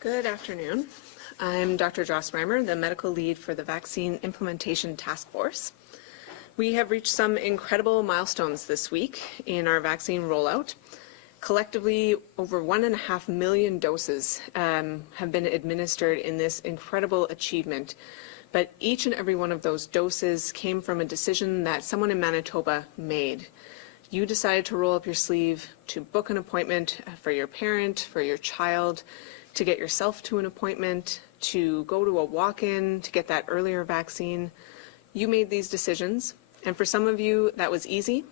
Good afternoon. I'm Dr. Joss Reimer, the medical lead for the Vaccine Implementation Task Force. We have reached some incredible milestones this week in our vaccine rollout. Collectively, over 1.5 million doses have been administered in this incredible achievement. But each and every one of those doses came from a decision that someone in Manitoba made. You decided to roll up your sleeve, to book an appointment for your parent, for your child, to get yourself to an appointment, to go to a walk-in, to get that earlier vaccine. You made these decisions, and for some of you that was easy,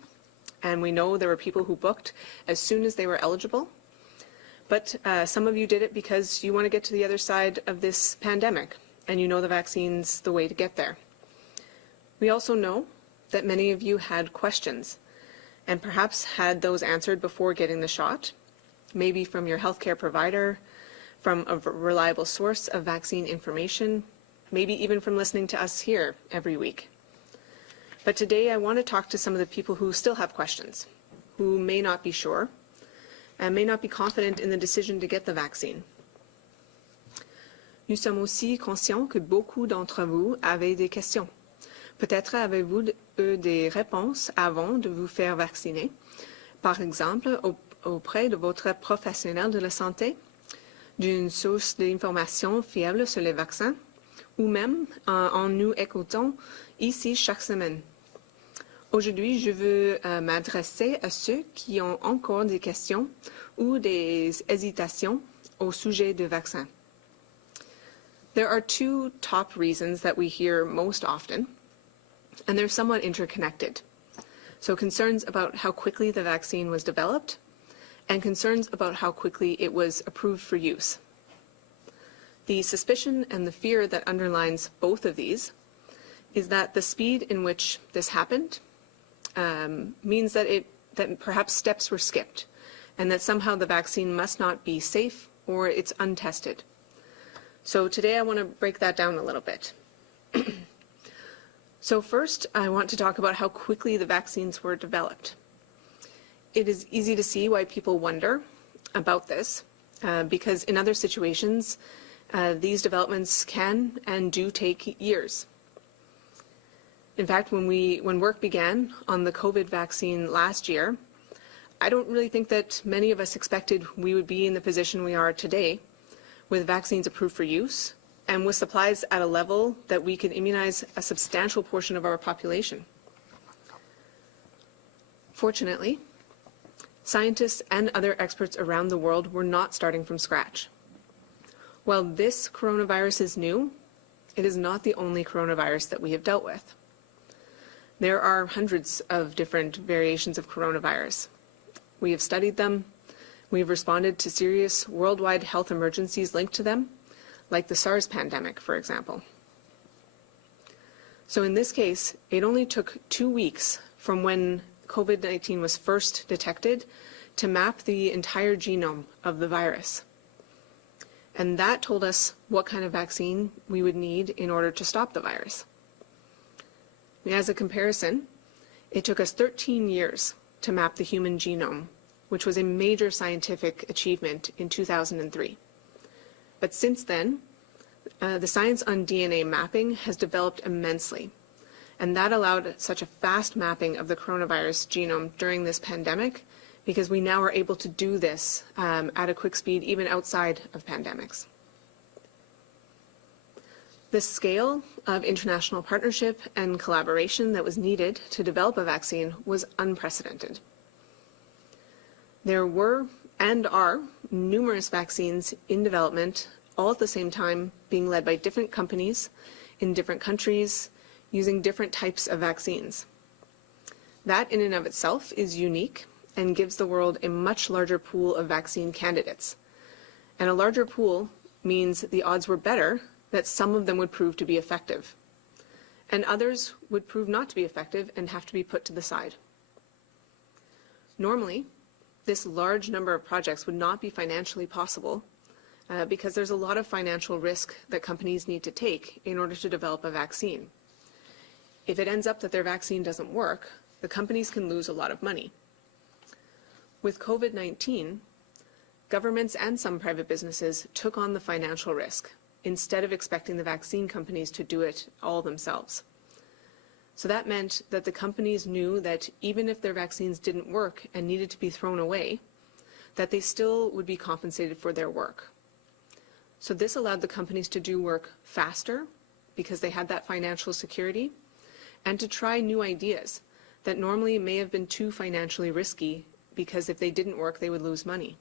and we know there were people who booked as soon as they were eligible, but some of you did it because you want to get to the other side of this pandemic, and you know the vaccine's the way to get there. We also know that many of you had questions, and perhaps had those answered before getting the shot, maybe from your healthcare provider, from a reliable source of vaccine information, maybe even from listening to us here every week. But today I want to talk to some of the people who still have questions, who may not be sure, and may not be confident in the decision to get the vaccine. Nous sommes aussi conscients que beaucoup d'entre vous avaient des questions. Peut-être avez-vous des réponses avant de vous faire vacciner, par exemple auprès de votre professionnel de la santé, d'une source d'information fiable sur les vaccins, ou même en nous écoutant ici chaque semaine. Aujourd'hui, je veux m'adresser à ceux qui ont encore des questions ou des hésitations au sujet du vaccin. There are two top reasons that we hear most often, and they're somewhat interconnected. So concerns about how quickly the vaccine was developed, and concerns about how quickly it was approved for use. The suspicion and the fear that underlines both of these is that the speed in which this happened means that perhaps steps were skipped, and that somehow the vaccine must not be safe or it's untested. So today I want to break that down a little bit. So first, I want to talk about how quickly the vaccines were developed. It is easy to see why people wonder about this, because in other situations, these developments can and do take years. In fact, when work began on the COVID vaccine last year, I don't really think that many of us expected we would be in the position we are today, with vaccines approved for use, and with supplies at a level that we can immunize a substantial portion of our population. Fortunately, scientists and other experts around the world were not starting from scratch. While this coronavirus is new, it is not the only coronavirus that we have dealt with. There are hundreds of different variations of coronavirus. We have studied them. We've responded to serious worldwide health emergencies linked to them, like the SARS pandemic, for example. So in this case, it only took 2 weeks from when COVID-19 was first detected to map the entire genome of the virus. And that told us what kind of vaccine we would need in order to stop the virus. As a comparison, it took us 13 years to map the human genome, which was a major scientific achievement in 2003. But since then, the science on DNA mapping has developed immensely. And that allowed such a fast mapping of the coronavirus genome during this pandemic, because we now are able to do this at a quick speed even outside of pandemics. The scale of international partnership and collaboration that was needed to develop a vaccine was unprecedented. There were and are numerous vaccines in development, all at the same time, being led by different companies in different countries, using different types of vaccines. That in and of itself is unique and gives the world a much larger pool of vaccine candidates. And a larger pool means the odds were better that some of them would prove to be effective, and others would prove not to be effective and have to be put to the side. Normally, this large number of projects would not be financially possible because there's a lot of financial risk that companies need to take in order to develop a vaccine. If it ends up that their vaccine doesn't work, the companies can lose a lot of money. With COVID-19, governments and some private businesses took on the financial risk instead of expecting the vaccine companies to do it all themselves. So that meant that the companies knew that even if their vaccines didn't work and needed to be thrown away, that they still would be compensated for their work. So this allowed the companies to do work faster because they had that financial security, and to try new ideas that normally may have been too financially risky because if they didn't work, they would lose money.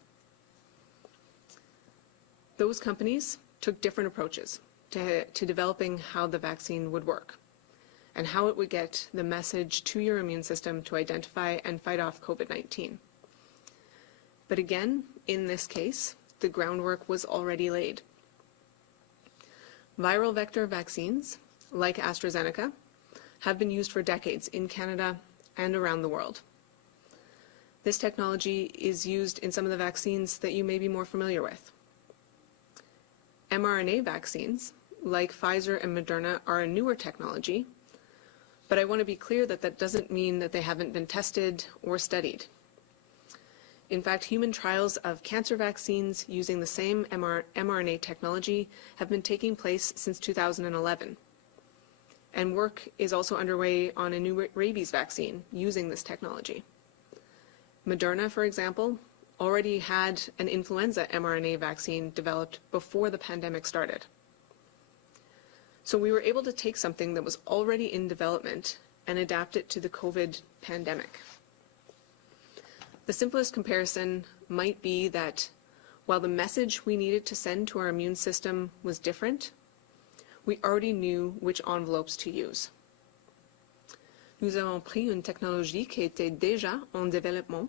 Those companies took different approaches to developing how the vaccine would work and how it would get the message to your immune system to identify and fight off COVID-19. But again, in this case, the groundwork was already laid. Viral vector vaccines, like AstraZeneca, have been used for decades in Canada and around the world. This technology is used in some of the vaccines that you may be more familiar with. mRNA vaccines, like Pfizer and Moderna, are a newer technology, but I want to be clear that that doesn't mean that they haven't been tested or studied. In fact, human trials of cancer vaccines using the same mRNA technology have been taking place since 2011. And work is also underway on a new rabies vaccine using this technology. Moderna, for example, already had an influenza mRNA vaccine developed before the pandemic started. So we were able to take something that was already in development and adapt it to the COVID pandemic. The simplest comparison might be that while the message we needed to send to our immune system was different, we already knew which envelopes to use. Nous avons pris une technologie qui était déjà en développement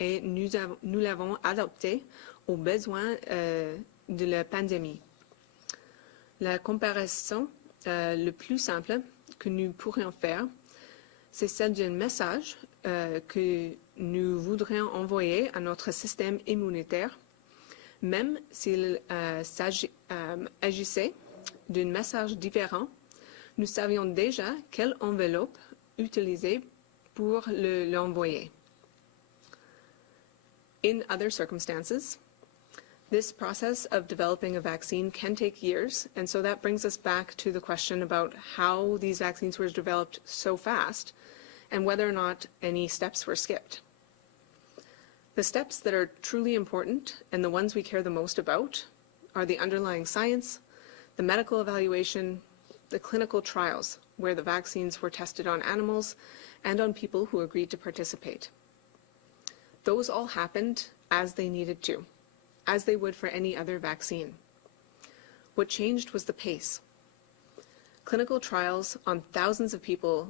et nous l'avons adaptée aux besoins de la pandémie. La comparaison le plus simple que nous pourrions faire, c'est celle d'un message que nous voudrions envoyer à notre système immunitaire, même s'il s'agissait d'un message différent. Nous savions déjà quelle enveloppe utiliser pour l'envoyer. In other circumstances, this process of developing a vaccine can take years, and so that brings us back to the question about how these vaccines were developed so fast and whether or not any steps were skipped. The steps that are truly important and the ones we care the most about are the underlying science, the medical evaluation, the clinical trials where the vaccines were tested on animals and on people who agreed to participate. Those all happened as they needed to, as they would for any other vaccine. What changed was the pace. Clinical trials on thousands of people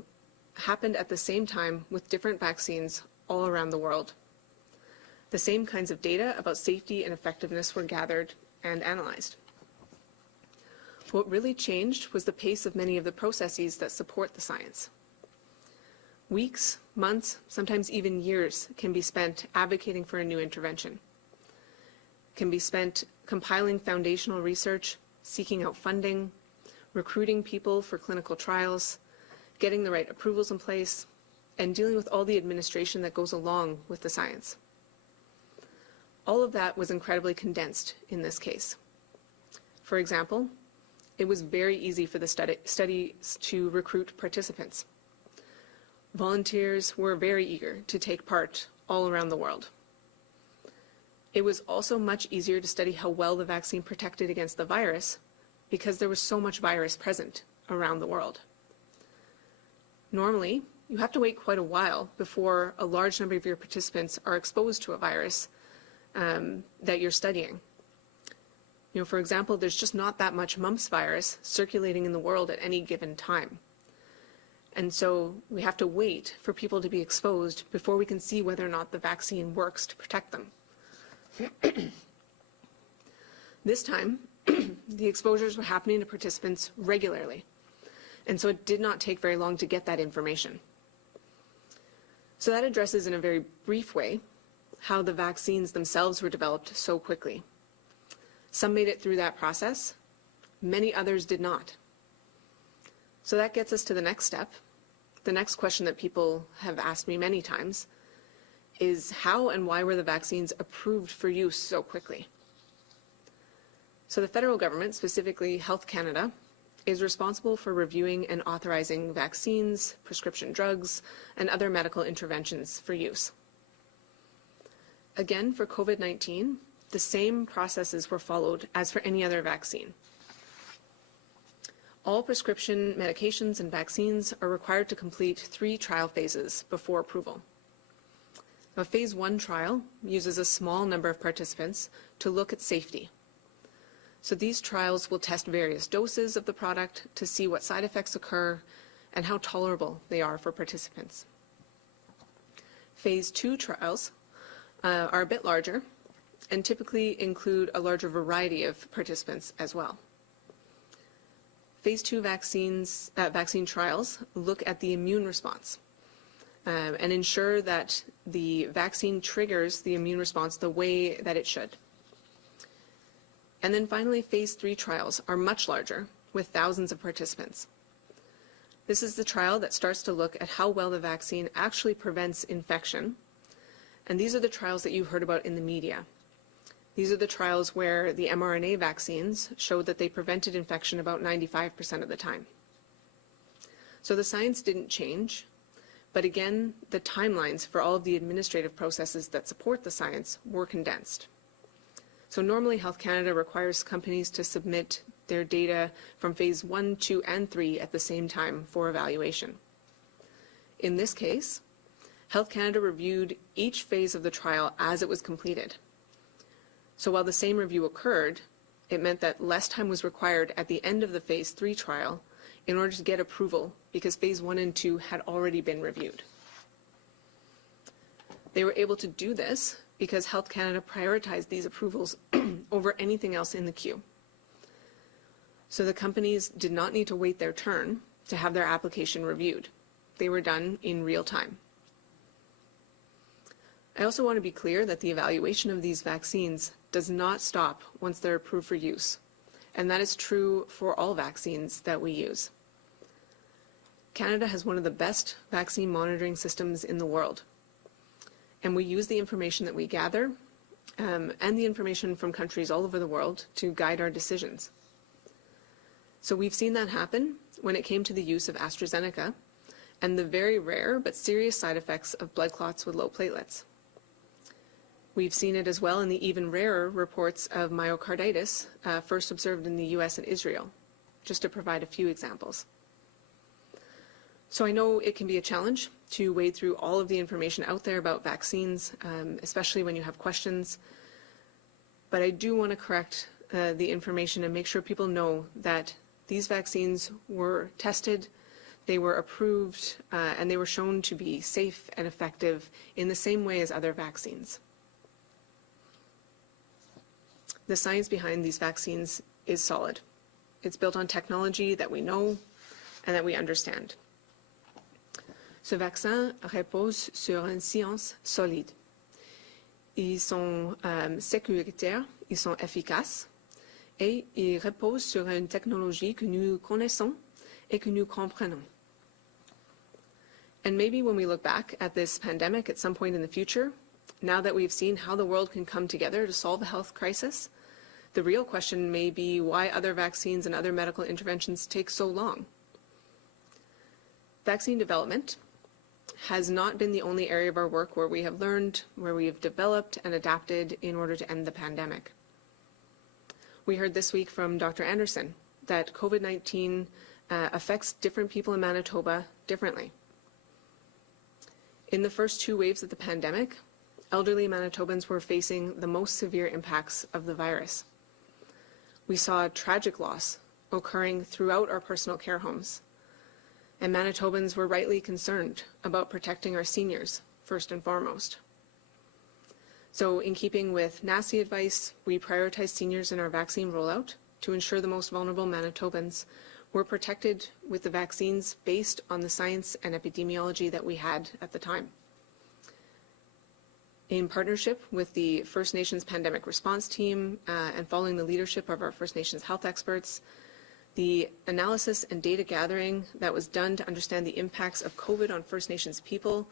happened at the same time with different vaccines all around the world. The same kinds of data about safety and effectiveness were gathered and analyzed. What really changed was the pace of many of the processes that support the science. Weeks, months, sometimes even years can be spent advocating for a new intervention. Can be spent compiling foundational research, seeking out funding, recruiting people for clinical trials, getting the right approvals in place, and dealing with all the administration that goes along with the science. All of that was incredibly condensed in this case. For example, it was very easy for the studies to recruit participants. Volunteers were very eager to take part all around the world. It was also much easier to study how well the vaccine protected against the virus because there was so much virus present around the world. Normally, you have to wait quite a while before a large number of your participants are exposed to a virus that you're studying. For example, there's just not that much mumps virus circulating in the world at any given time. And so we have to wait for people to be exposed before we can see whether or not the vaccine works to protect them. This time, the exposures were happening to participants regularly, and so it did not take very long to get that information. So that addresses in a very brief way how the vaccines themselves were developed so quickly. Some made it through that process, many others did not. So that gets us to the next step. The next question that people have asked me many times is how and why were the vaccines approved for use so quickly? So the federal government, specifically Health Canada, is responsible for reviewing and authorizing vaccines, prescription drugs, and other medical interventions for use. Again, for COVID-19, the same processes were followed as for any other vaccine. All prescription medications and vaccines are required to complete 3 trial phases before approval. A phase 1 trial uses a small number of participants to look at safety. So these trials will test various doses of the product to see what side effects occur and how tolerable they are for participants. Phase 2 trials are a bit larger and typically include a larger variety of participants as well. Phase 2 vaccine trials look at the immune response and ensure that the vaccine triggers the immune response the way that it should. And then finally, phase 3 trials are much larger, with thousands of participants. This is the trial that starts to look at how well the vaccine actually prevents infection. And these are the trials that you heard about in the media. These are the trials where the mRNA vaccines showed that they prevented infection about 95% of the time. So the science didn't change, but again, the timelines for all of the administrative processes that support the science were condensed. So normally Health Canada requires companies to submit their data from phase 1, 2, and 3 at the same time for evaluation. In this case, Health Canada reviewed each phase of the trial as it was completed. So while the same review occurred, it meant that less time was required at the end of the phase 3 trial in order to get approval because phase 1 and 2 had already been reviewed. They were able to do this because Health Canada prioritized these approvals over anything else in the queue. So the companies did not need to wait their turn to have their application reviewed. They were done in real time. I also want to be clear that the evaluation of these vaccines does not stop once they're approved for use, and that is true for all vaccines that we use. Canada has one of the best vaccine monitoring systems in the world, and we use the information that we gather and the information from countries all over the world to guide our decisions. So we've seen that happen when it came to the use of AstraZeneca and the very rare but serious side effects of blood clots with low platelets. We've seen it as well in the even rarer reports of myocarditis first observed in the US and Israel, just to provide a few examples. So I know it can be a challenge to wade through all of the information out there about vaccines, especially when you have questions. But I do want to correct the information and make sure people know that these vaccines were tested, they were approved, and they were shown to be safe and effective in the same way as other vaccines. The science behind these vaccines is solid. It's built on technology that we know and that we understand. Ce vaccin repose sur une science solide. Ils sont sécuritaires, ils sont efficaces et ils reposent sur une technologie que nous connaissons et que nous comprenons. And maybe when we look back at this pandemic at some point in the future, now that we've seen how the world can come together to solve a health crisis, the real question may be why other vaccines and other medical interventions take so long. Vaccine development has not been the only area of our work where we have learned, where we have developed and adapted in order to end the pandemic. We heard this week from Dr. Anderson that COVID-19 affects different people in Manitoba differently. In the first 2 waves of the pandemic, elderly Manitobans were facing the most severe impacts of the virus. We saw tragic loss occurring throughout our personal care homes, and Manitobans were rightly concerned about protecting our seniors first and foremost. So in keeping with NACI advice, we prioritized seniors in our vaccine rollout to ensure the most vulnerable Manitobans were protected with the vaccines based on the science and epidemiology that we had at the time. In partnership with the First Nations Pandemic Response Team and following the leadership of our First Nations health experts, the analysis and data gathering that was done to understand the impacts of COVID on First Nations people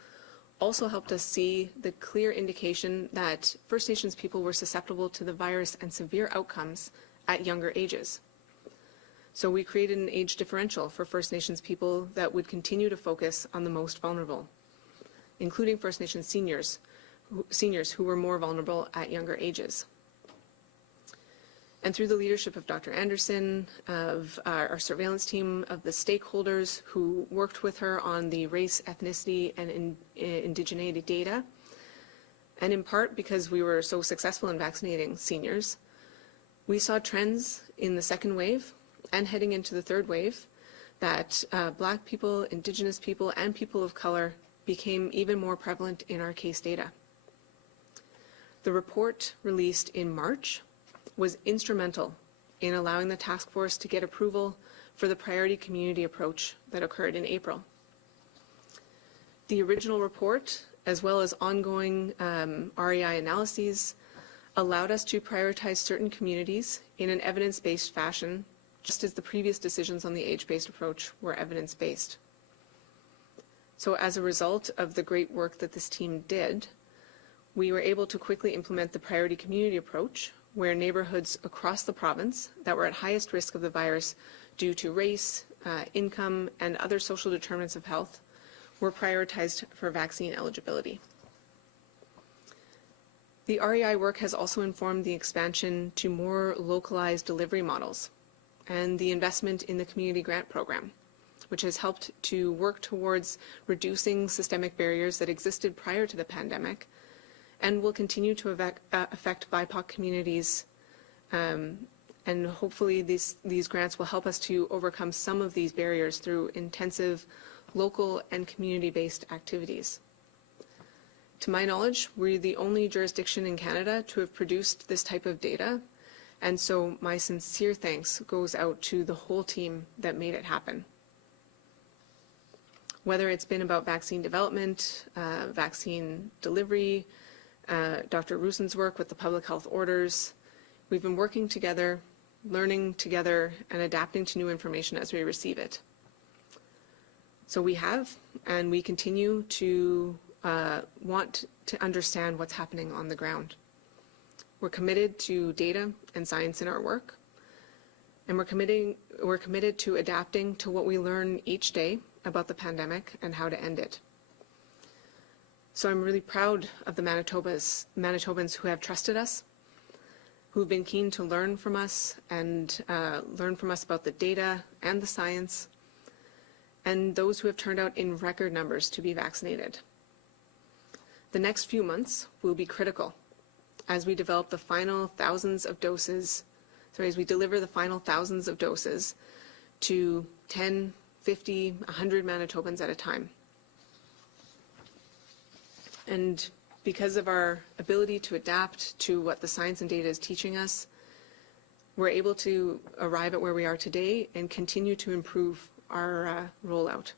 also helped us see the clear indication that First Nations people were susceptible to the virus and severe outcomes at younger ages. So we created an age differential for First Nations people that would continue to focus on the most vulnerable, including First Nations seniors who were more vulnerable at younger ages. And through the leadership of Dr. Anderson, of our surveillance team, of the stakeholders who worked with her on the race, ethnicity, and indigeneity data, and in part because we were so successful in vaccinating seniors, we saw trends in the second wave and heading into the third wave that Black people, Indigenous people, and people of color became even more prevalent in our case data. The report released in March was instrumental in allowing the task force to get approval for the priority community approach that occurred in April. The original report, as well as ongoing REI analyses, allowed us to prioritize certain communities in an evidence-based fashion, just as the previous decisions on the age-based approach were evidence-based. So as a result of the great work that this team did, we were able to quickly implement the priority community approach, where neighborhoods across the province that were at highest risk of the virus due to race, income, and other social determinants of health were prioritized for vaccine eligibility. The REI work has also informed the expansion to more localized delivery models and the investment in the community grant program, which has helped to work towards reducing systemic barriers that existed prior to the pandemic and will continue to affect BIPOC communities, and hopefully these grants will help us to overcome some of these barriers through intensive local and community-based activities. To my knowledge, we're the only jurisdiction in Canada to have produced this type of data, and so my sincere thanks goes out to the whole team that made it happen. Whether it's been about vaccine development, vaccine delivery, Dr. Roussen's work with the public health orders, we've been working together, learning together, and adapting to new information as we receive it. So we have, and we continue to want to understand what's happening on the ground. We're committed to data and science in our work, and we're committed to adapting to what we learn each day about the pandemic and how to end it. So I'm really proud of the Manitobans who have trusted us, who've been keen to learn from us and learn from us about the data and the science, and those who have turned out in record numbers to be vaccinated. The next few months will be critical as we develop the final thousands of doses, as we deliver the final thousands of doses to 10, 50, 100 Manitobans at a time. And because of our ability to adapt to what the science and data is teaching us, we're able to arrive at where we are today and continue to improve our rollout.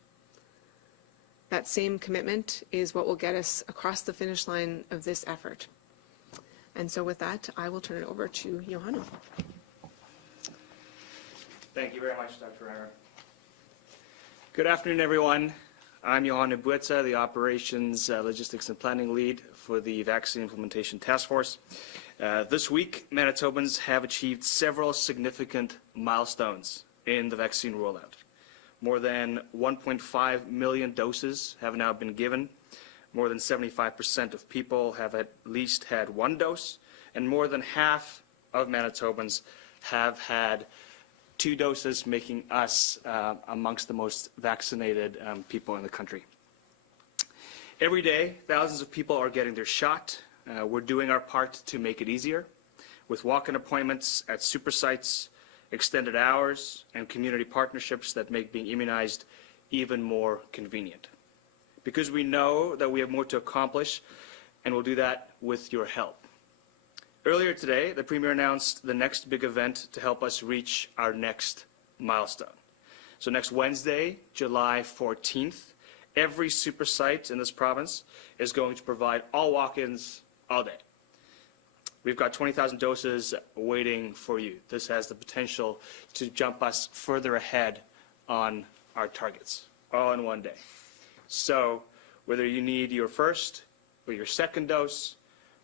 That same commitment is what will get us across the finish line of this effort. And so with that, I will turn it over to Johanu. Thank you very much, Dr. Reimer. Good afternoon, everyone. I'm Johanu Both, the Operations, Logistics and Planning Lead for the Vaccine Implementation Task Force. This week, Manitobans have achieved several significant milestones in the vaccine rollout. More than 1.5 million doses have now been given. More than 75% of people have at least had one dose, and more than half of Manitobans have had 2 doses, making us amongst the most vaccinated people in the country. Every day, thousands of people are getting their shot. We're doing our part to make it easier with walk-in appointments at super sites, extended hours, and community partnerships that make being immunized even more convenient. Because we know that we have more to accomplish, and we'll do that with your help. Earlier today, the Premier announced the next big event to help us reach our next milestone. So next Wednesday, July 14th, every super site in this province is going to provide all walk-ins all day. We've got 20,000 doses waiting for you. This has the potential to jump us further ahead on our targets, all in one day. So whether you need your first or your second dose,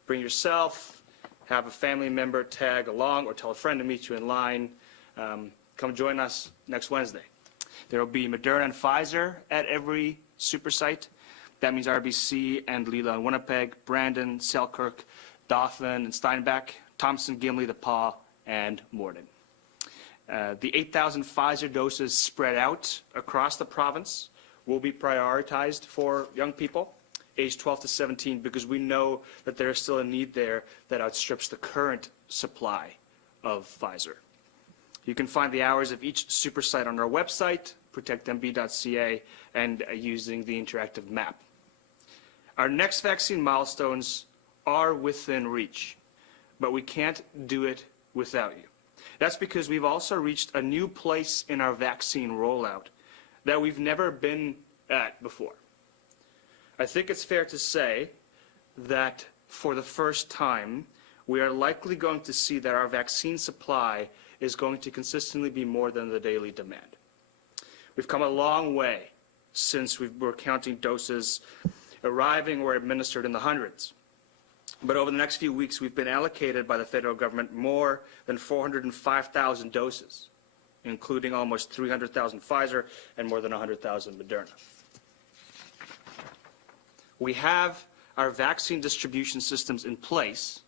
bring yourself, have a family member tag along, or tell a friend to meet you in line. Come join us next Wednesday. There will be Moderna and Pfizer at every super site. That means RBC and Leela in Winnipeg, Brandon, Selkirk, Dauphin and Steinbach, Thompson, Gimli, The Pas, and Morden. The 8,000 Pfizer doses spread out across the province will be prioritized for young people aged 12 to 17 because we know that there is still a need there that outstrips the current supply of Pfizer. You can find the hours of each super site on our website, protectmb.ca, and using the interactive map. Our next vaccine milestones are within reach, but we can't do it without you. That's because we've also reached a new place in our vaccine rollout that we've never been at before. I think it's fair to say that for the first time, we are likely going to see that our vaccine supply is going to consistently be more than the daily demand. We've come a long way since we were counting doses arriving or administered in the hundreds. But over the next few weeks, we've been allocated by the federal government more than 405,000 doses, including almost 300,000 Pfizer and more than 100,000 Moderna. We have our vaccine distribution systems in place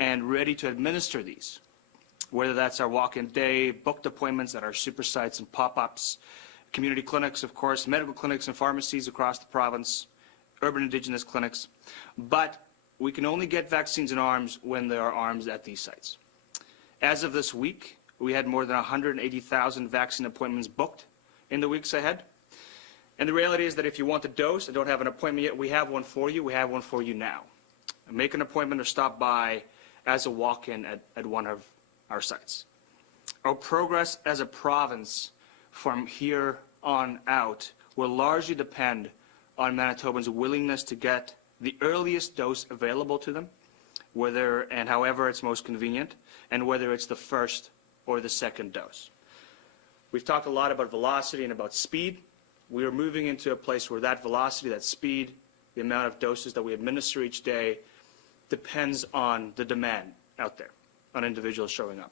and ready to administer these, whether that's our walk-in day, booked appointments at our super sites and pop-ups, community clinics, of course, medical clinics and pharmacies across the province, urban indigenous clinics. But we can only get vaccines in arms when there are arms at these sites. As of this week, we had more than 180,000 vaccine appointments booked in the weeks ahead. And the reality is that if you want a dose and don't have an appointment yet, we have one for you. We have one for you now. Make an appointment or stop by as a walk-in at one of our sites. Our progress as a province from here on out will largely depend on Manitobans' willingness to get the earliest dose available to them, whether and however it's most convenient, and whether it's the first or the second dose. We've talked a lot about velocity and about speed. We are moving into a place where that velocity, that speed, the amount of doses that we administer each day depends on the demand out there, on individuals showing up.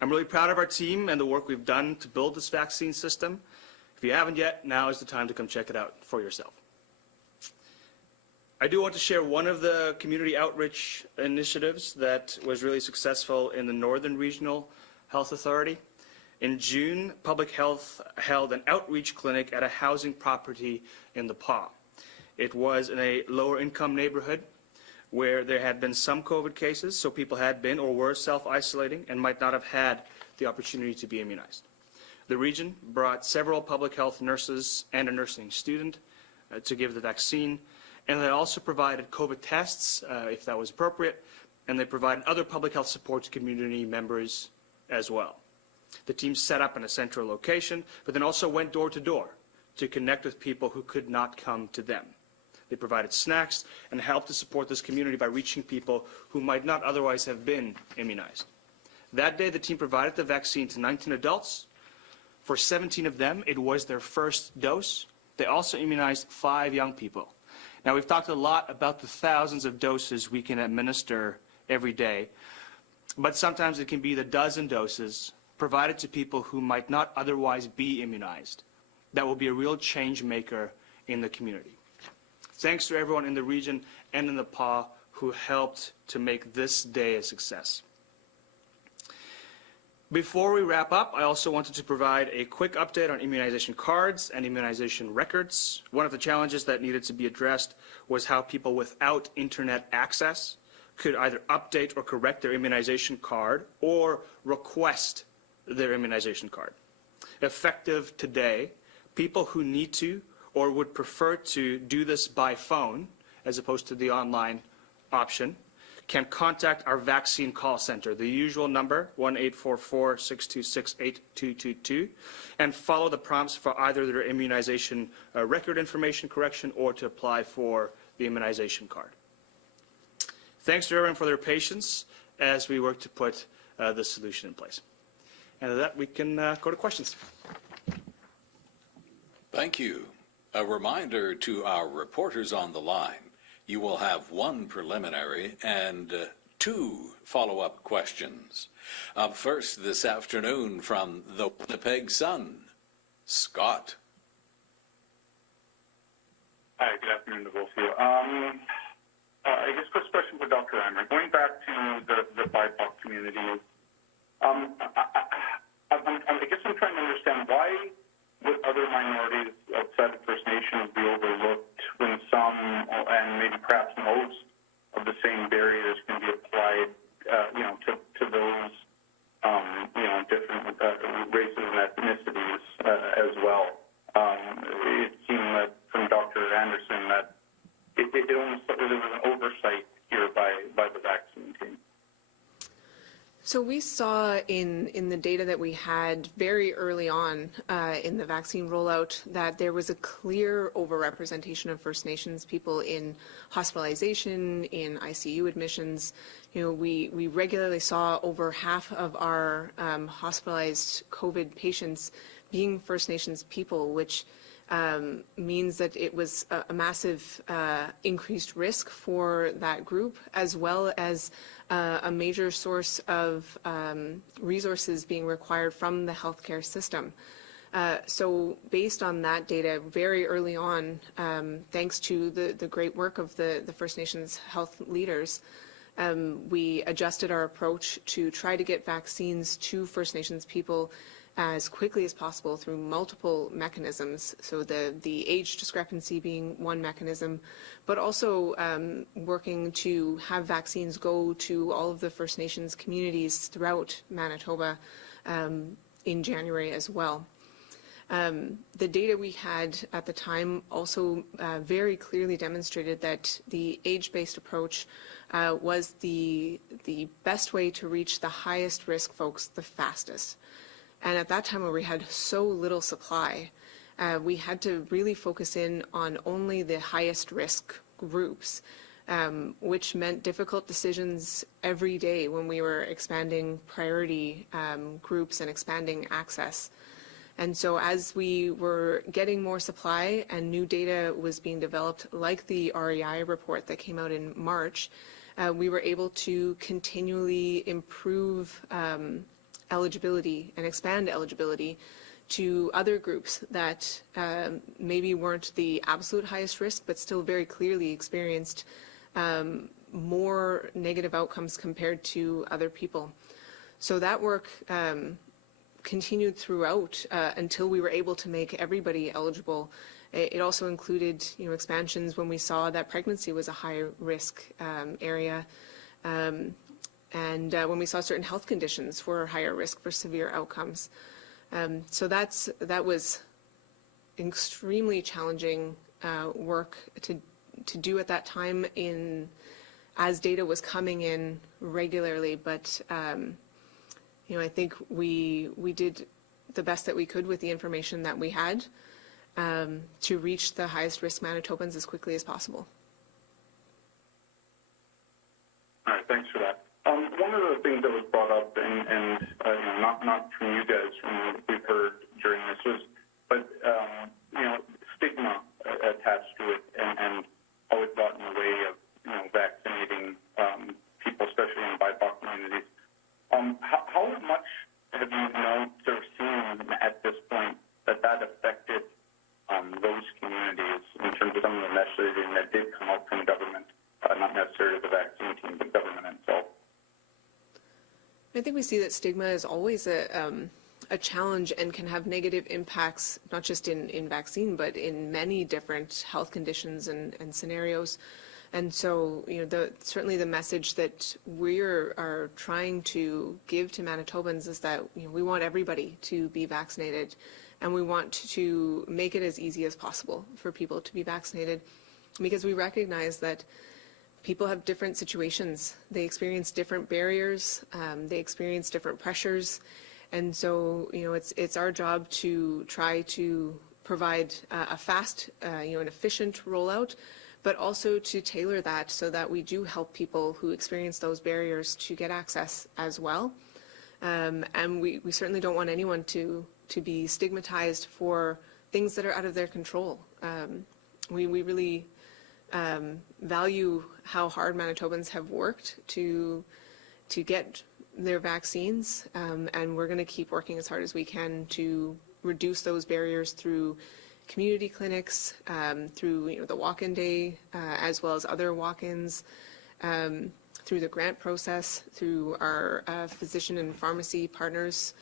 I'm really proud of our team and the work we've done to build this vaccine system. If you haven't yet, now is the time to come check it out for yourself. I do want to share one of the community outreach initiatives that was really successful in the Northern Regional Health Authority. In June, Public Health held an outreach clinic at a housing property in the Pas. It was in a lower income neighborhood where there had been some COVID cases, so people had been or were self-isolating and might not have had the opportunity to be immunized. The region brought several public health nurses and a nursing student to give the vaccine, and they also provided COVID tests if that was appropriate, and they provided other public health support to community members as well. The team set up in a central location, but then also went door to door to connect with people who could not come to them. They provided snacks and helped to support this community by reaching people who might not otherwise have been immunized. That day, the team provided the vaccine to 19 adults. For 17 of them, it was their first dose. They also immunized 5 young people. Now, we've talked a lot about the thousands of doses we can administer every day, but sometimes it can be the dozen doses provided to people who might not otherwise be immunized that will be a real change maker in the community. Thanks to everyone in the region and in the Pas who helped to make this day a success. Before we wrap up, I also wanted to provide a quick update on immunization cards and immunization records. One of the challenges that needed to be addressed was how people without internet access could either update or correct their immunization card or request their immunization card. Effective today, people who need to or would prefer to do this by phone, as opposed to the online option, can contact our vaccine call center, the usual number, 1-844-626-8222, and follow the prompts for either their immunization record information correction or to apply for the immunization card. Thanks to everyone for their patience as we work to put the solution in place. And with that, we can go to questions. Thank you. A reminder to our reporters on the line, you will have one preliminary and two follow-up questions. Up first this afternoon from the Winnipeg Sun, Scott. Hi, good afternoon to both of you. I guess first question for Dr. Reimer. Going back to the BIPOC community, I guess I'm trying to understand why would other minorities outside of First Nations be overlooked when some, and maybe perhaps most, of the same barriers can be applied, to those, different races and ethnicities as well. It seemed that from Dr. Anderson that it almost there was an oversight here by the vaccine team. So we saw in the data that we had very early on in the vaccine rollout that there was a clear overrepresentation of First Nations people in hospitalization, in ICU admissions. We regularly saw over half of our hospitalized COVID patients being First Nations people, which means that it was a massive increased risk for that group, as well as a major source of resources being required from the healthcare system. So based on that data, very early on, thanks to the great work of the First Nations health leaders, we adjusted our approach to try to get vaccines to First Nations people as quickly as possible through multiple mechanisms. So the age discrepancy being one mechanism, but also working to have vaccines go to all of the First Nations communities throughout Manitoba in January as well. The data we had at the time also very clearly demonstrated that the age-based approach was the best way to reach the highest risk folks the fastest. And at that time where we had so little supply, we had to really focus in on only the highest risk groups, which meant difficult decisions every day when we were expanding priority groups and expanding access. And so as we were getting more supply and new data was being developed, like the REI report that came out in March, we were able to continually improve eligibility and expand eligibility to other groups that maybe weren't the absolute highest risk, but still very clearly experienced more negative outcomes compared to other people. So that work continued throughout until we were able to make everybody eligible. It also included, expansions when we saw that pregnancy was a high risk area. And when we saw certain health conditions were higher risk for severe outcomes. So that was extremely challenging work to do at that time as data was coming in regularly. But I think we did the best that we could with the information that we had to reach the highest risk Manitobans as quickly as possible. All right, thanks for that. One of the things that was brought up, and not from you guys, from what we've heard during this, was, but stigma attached to it, and how it got in the way of vaccinating people, especially in BIPOC communities. How much have you known or seen at this point that affected those communities in terms of some of the messaging that did come out from government, not necessarily the vaccine team, but government itself? I think we see that stigma is always a challenge and can have negative impacts, not just in vaccine, but in many different health conditions and scenarios. And so, certainly the message that we are trying to give to Manitobans is that we want everybody to be vaccinated, and we want to make it as easy as possible for people to be vaccinated, because we recognize that people have different situations. They experience different barriers. They experience different pressures. And so, it's our job to try to provide a fast, an efficient rollout, but also to tailor that so that we do help people who experience those barriers to get access as well. And we certainly don't want anyone to be stigmatized for things that are out of their control. We really value how hard Manitobans have worked to get their vaccines, and we're going to keep working as hard as we can to reduce those barriers through community clinics, through the walk-in day, as well as other walk-ins, through the grant process, through our physician and pharmacy partners.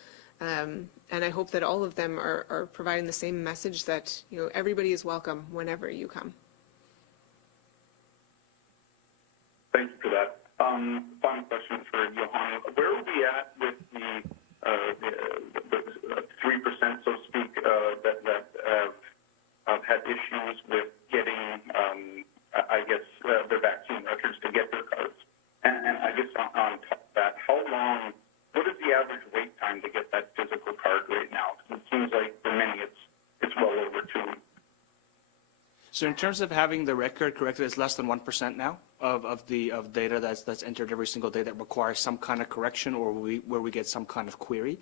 And I hope that all of them are providing the same message that everybody is welcome whenever you come. Thank you for that. Final question for Johanu. Where are we at with the 3%, so to speak, that have had issues with getting, I guess, their vaccine records to get their cards? And I guess on top of that, what is the average wait time to get that physical card right now? Because it seems like for many it's well over 2 weeks. So in terms of having the record corrected, it's less than 1% now of data that's entered every single day that requires some kind of correction or where we get some kind of query.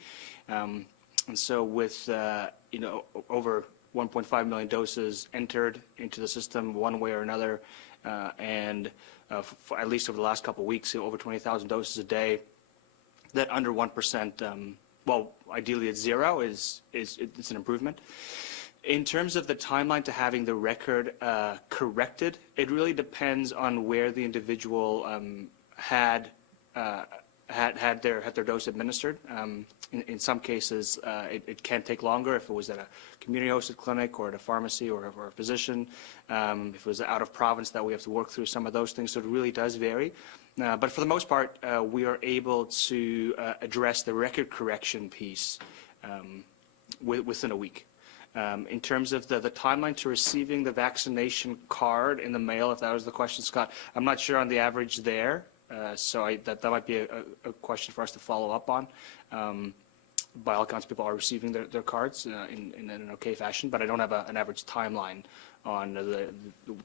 And so with over 1.5 million doses entered into the system one way or another, and for at least over the last couple of weeks, over 20,000 doses a day, that under 1%, well, ideally it's zero, it's an improvement. In terms of the timeline to having the record corrected, it really depends on where the individual had their dose administered. In some cases, it can take longer if it was at a community-hosted clinic or at a pharmacy or a physician. If it was out of province, that we have to work through some of those things. So it really does vary. But for the most part, we are able to address the record correction piece within a week. In terms of the timeline to receiving the vaccination card in the mail, if that was the question, Scott, I'm not sure on the average there. So that might be a question for us to follow up on. By all accounts, people are receiving their cards in an okay fashion, but I don't have an average timeline on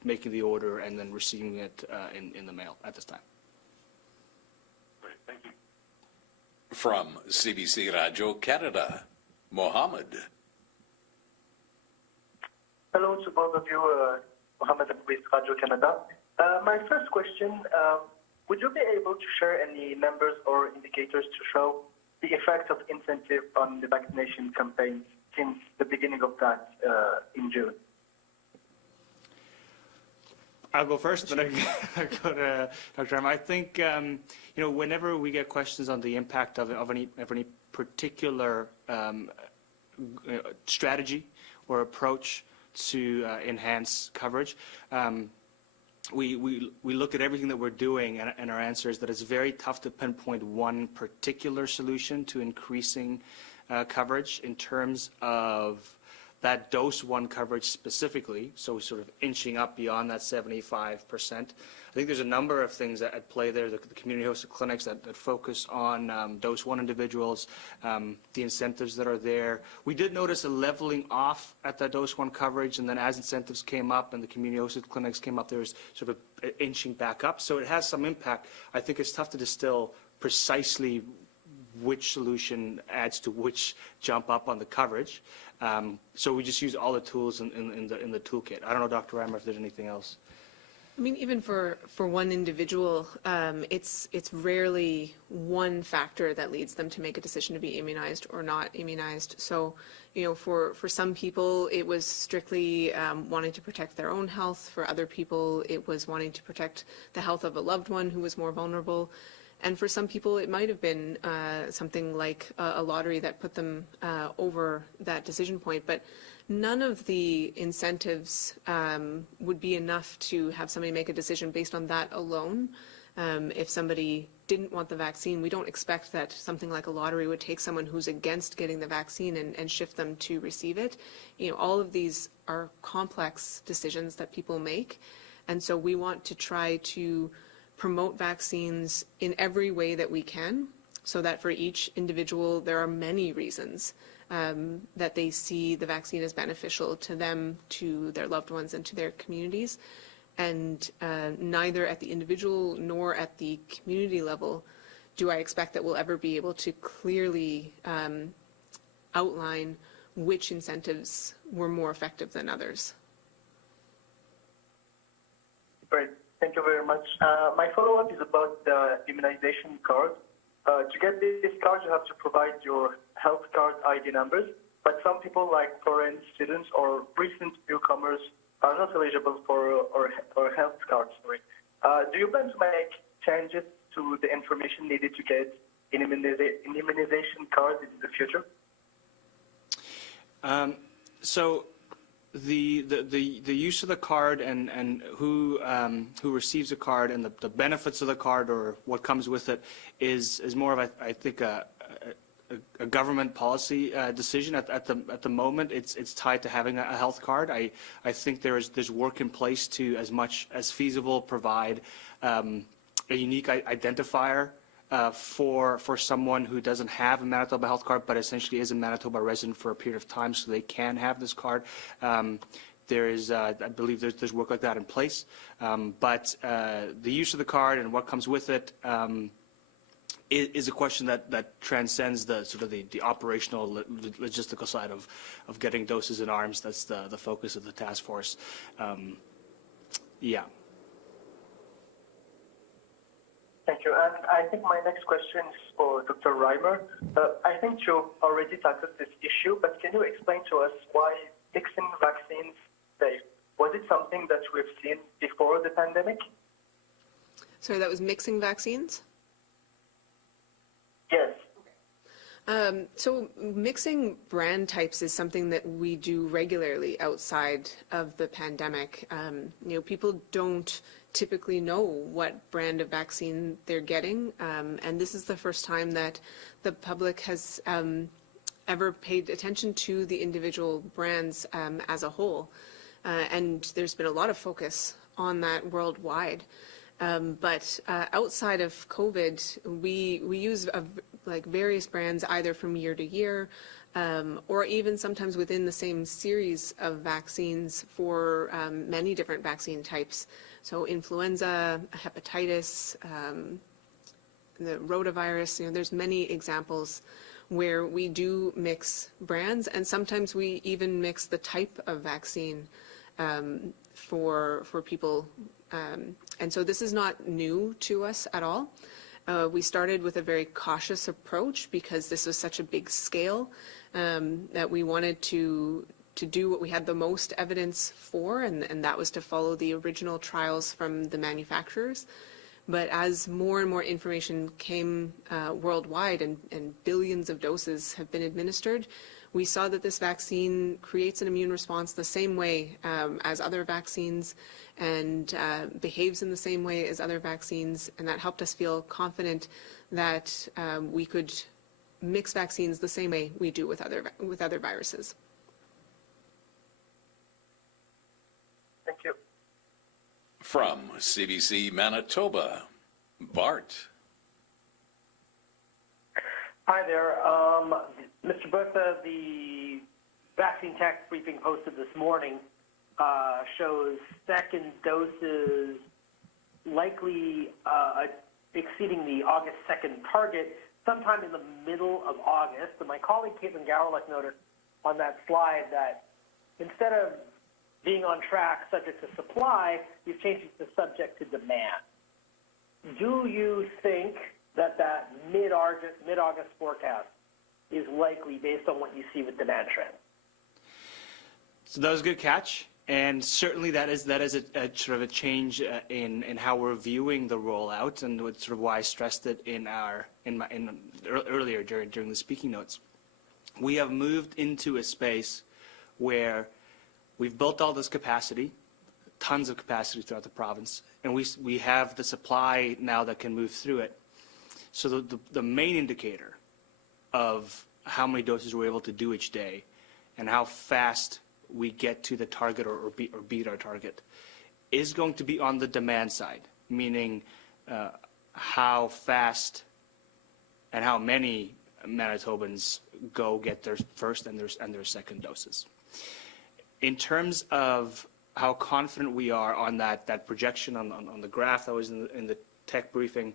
making the order and then receiving it in the mail at this time. Great, thank you. From CBC Radio Canada, Mohammed. Hello to both of you, Mohammed with Radio Canada. My first question, would you be able to share any numbers or indicators to show the effect of incentive on the vaccination campaign since the beginning of that in June? I'll go first, then I go to Dr. Reimer. I think whenever we get questions on the impact of any particular strategy or approach to enhance coverage, we look at everything that we're doing, and our answer is that it's very tough to pinpoint one particular solution to increasing coverage in terms of that dose one coverage specifically, so sort of inching up beyond that 75%. I think there's a number of things at play there, the community-hosted clinics that focus on dose one individuals, the incentives that are there. We did notice a leveling off at that dose one coverage, and then as incentives came up and the community-hosted clinics came up, there was sort of inching back up. So it has some impact. I think it's tough to distill precisely which solution adds to which jump up on the coverage. So we just use all the tools in the toolkit. I don't know, Dr. Reimer, if there's anything else. I mean, even for one individual, it's rarely one factor that leads them to make a decision to be immunized or not immunized. So, for some people, it was strictly wanting to protect their own health. For other people, it was wanting to protect the health of a loved one who was more vulnerable. And for some people, it might have been something like a lottery that put them over that decision point. But none of the incentives would be enough to have somebody make a decision based on that alone. If somebody didn't want the vaccine, we don't expect that something like a lottery would take someone who's against getting the vaccine and shift them to receive it. All of these are complex decisions that people make. And so we want to try to promote vaccines in every way that we can, so that for each individual there are many reasons that they see the vaccine as beneficial to them, to their loved ones, and to their communities. And neither at the individual nor at the community level do I expect that we'll ever be able to clearly outline which incentives were more effective than others. Great. Thank you very much. My follow-up is about the immunization card. To get this card, you have to provide your health card ID numbers, but some people, like foreign students or recent newcomers, are not eligible for health cards. Do you plan to make changes to the information needed to get an immunization card in the future? So the use of the card and who receives a card and the benefits of the card or what comes with it is more of I think a government policy decision. At the moment, it's tied to having a health card. I think there's work in place to, as much as feasible, provide a unique identifier for someone who doesn't have a Manitoba health card, but essentially is a Manitoba resident for a period of time, so they can have this card. There is, I believe, there's work like that in place. But the use of the card and what comes with it is a question that transcends the sort of the operational logistical side of getting doses in arms. That's the focus of the task force. Yeah. Thank you. And I think my next question is for Dr. Reimer. I think you already tackled this issue, but can you explain to us why mixing vaccines safe? Was it something that we've seen before the pandemic? Sorry, that was mixing vaccines? Yes. So mixing brand types is something that we do regularly outside of the pandemic. People don't typically know what brand of vaccine they're getting, and this is the first time that the public has ever paid attention to the individual brands as a whole. And there's been a lot of focus on that worldwide. But outside of COVID, we use various brands either from year to year or even sometimes within the same series of vaccines for many different vaccine types. So influenza, hepatitis, the rotavirus, there's many examples where we do mix brands, and sometimes we even mix the type of vaccine for people. And so this is not new to us at all. We started with a very cautious approach because this was such a big scale that we wanted to do what we had the most evidence for, and that was to follow the original trials from the manufacturers. But as more and more information came worldwide and billions of doses have been administered, we saw that this vaccine creates an immune response the same way as other vaccines and behaves in the same way as other vaccines, and that helped us feel confident that we could mix vaccines the same way we do with other viruses. Thank you. From CBC Manitoba, Bart. Hi there. Mr. Botha, the vaccine tax briefing posted this morning shows second doses likely exceeding the August 2nd target sometime in the middle of August. And my colleague Caitlin Gowrlick noticed on that slide that instead of being on track subject to supply, you've changed it to subject to demand. Do you think that mid-August forecast is likely based on what you see with demand trends? So that was a good catch, and certainly that is a sort of a change in how we're viewing the rollout, and sort of why I stressed it earlier during the speaking notes. We have moved into a space where we've built all this capacity, tons of capacity throughout the province, and we have the supply now that can move through it. So the main indicator of how many doses we're able to do each day and how fast we get to the target or beat our target is going to be on the demand side, meaning how fast and how many Manitobans go get their first and their second doses. In terms of how confident we are on that projection on the graph that was in the tech briefing,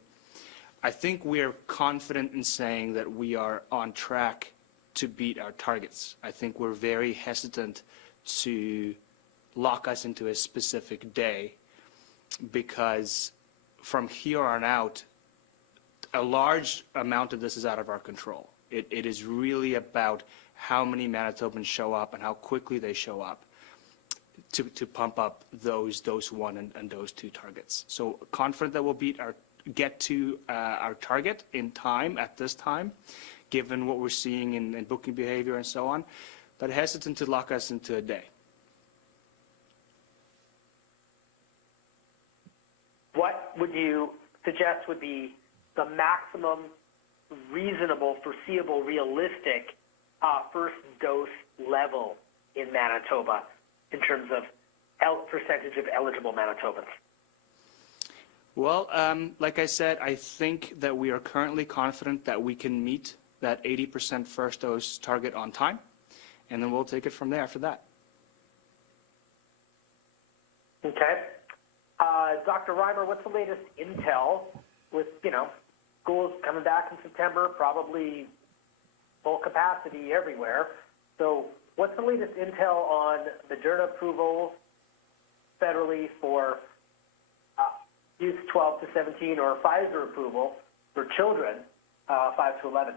I think we are confident in saying that we are on track to beat our targets. I think we're very hesitant to lock us into a specific day because from here on out, a large amount of this is out of our control. It is really about how many Manitobans show up and how quickly they show up to pump up those dose 1 and dose 2 targets. So confident that we'll get to our target in time at this time, given what we're seeing in booking behavior and so on, but hesitant to lock us into a day. What would you suggest would be the maximum reasonable, foreseeable, realistic first dose level in Manitoba in terms of percentage of eligible Manitobans? Well, like I said, I think that we are currently confident that we can meet that 80% first dose target on time, and then we'll take it from there after that. Okay. Dr. Reimer, what's the latest intel with, schools coming back in September, probably full capacity everywhere. So what's the latest intel on Moderna approval federally for youth 12 to 17 or Pfizer approval for children 5 to 11?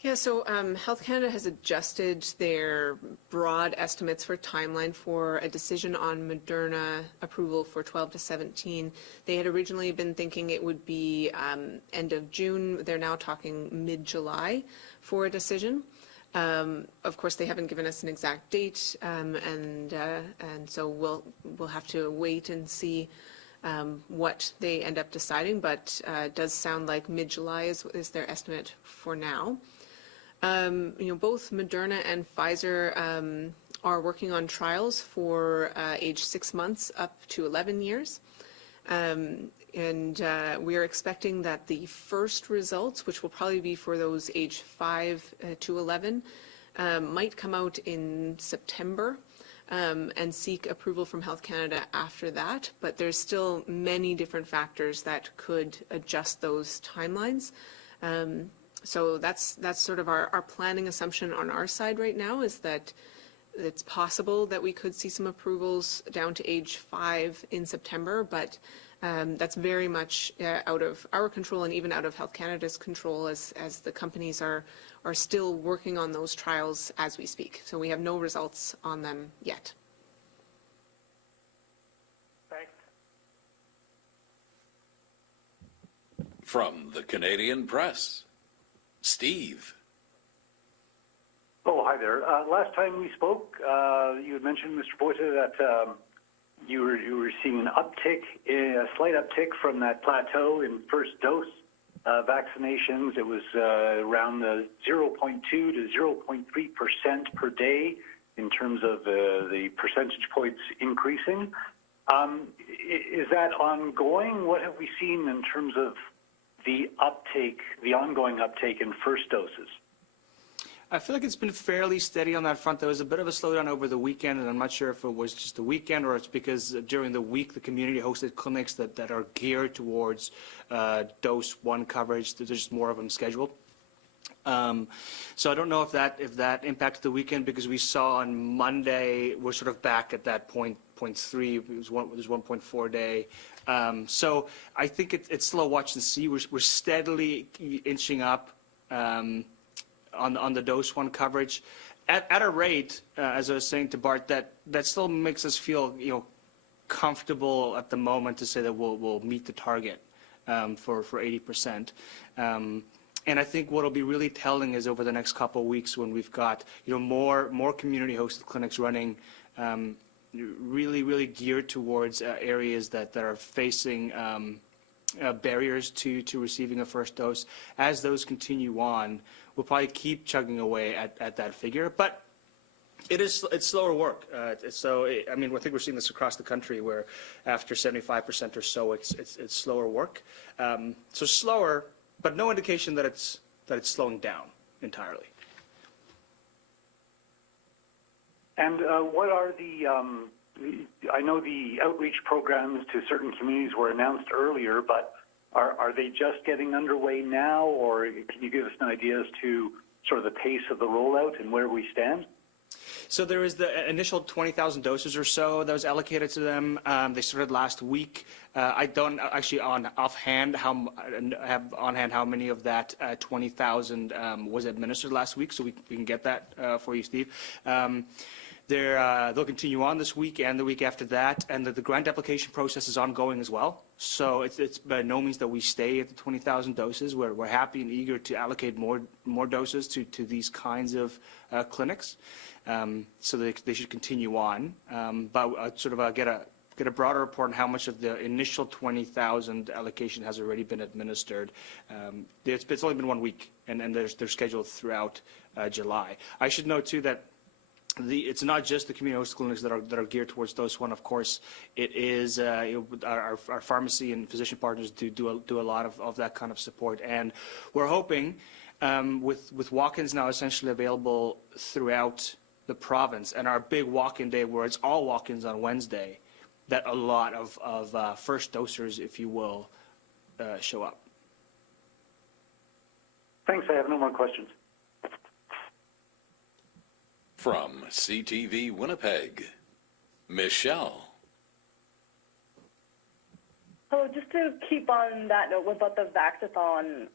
Yeah, so Health Canada has adjusted their broad estimates for timeline for a decision on Moderna approval for 12 to 17. They had originally been thinking it would be end of June. They're now talking mid-July for a decision. Of course, they haven't given us an exact date, and so we'll have to wait and see what they end up deciding. But it does sound like mid-July is their estimate for now. Both Moderna and Pfizer are working on trials for age 6 months up to 11 years. And we are expecting that the first results, which will probably be for those age 5 to 11, might come out in September and seek approval from Health Canada after that. But there's still many different factors that could adjust those timelines. So that's sort of our planning assumption on our side right now, is that it's possible that we could see some approvals down to age 5 in September, but that's very much out of our control and even out of Health Canada's control, as the companies are still working on those trials as we speak. So we have no results on them yet. Thanks. From the Canadian Press, Steve. Oh, hi there. Last time we spoke, you had mentioned, Mr. Boyce, that you were seeing an uptick, a slight uptick from that plateau in first dose vaccinations. It was around the 0.2 to 0.3% per day in terms of the percentage points increasing. Is that ongoing? What have we seen in terms of the uptake, the ongoing uptake in first doses? I feel like it's been fairly steady on that front. There was a bit of a slowdown over the weekend, and I'm not sure if it was just the weekend or it's because during the week the community-hosted clinics that are geared towards dose 1 coverage, there's just more of them scheduled. So I don't know if that impacted the weekend, because we saw on Monday we're sort of back at that 0.3. It was 1.4 day. So I think it's still a watch and see. We're steadily inching up on the dose 1 coverage at a rate, as I was saying to Bart, that still makes us feel comfortable at the moment to say that we'll meet the target for 80%. And I think what'll be really telling is over the next couple of weeks, when we've got more community-hosted clinics running, really geared towards areas that are facing barriers to receiving a first dose. As those continue on, we'll probably keep chugging away at that figure, but it's slower work. I think we're seeing this across the country, where after 75% or so, it's slower work. So slower, but no indication that it's slowing down entirely. And what are I know the outreach programs to certain communities were announced earlier, but are they just getting underway now, or can you give us an idea as to sort of the pace of the rollout and where we stand? So there is the initial 20,000 doses or so that was allocated to them. They started last week. I don't actually offhand have on hand how many of that 20,000 was administered last week, so we can get that for you, Steve. They'll continue on this week and the week after that, and the grant application process is ongoing as well. So it's by no means that we stay at the 20,000 doses. We're happy and eager to allocate more doses to these kinds of clinics, so they should continue on. But sort of get a broader report on how much of the initial 20,000 allocation has already been administered. It's only been 1 week, and they're scheduled throughout July. I should note too that it's not just the community host clinics that are geared towards dose one. Of course, it is our pharmacy and physician partners do a lot of that kind of support, and we're hoping with walk-ins now essentially available throughout the province, and our big walk-in day where it's all walk-ins on Wednesday, that a lot of first dosers, if you will, show up. Thanks. I have no more questions. From CTV Winnipeg, Michelle. So just to keep on that note about the vaxathon,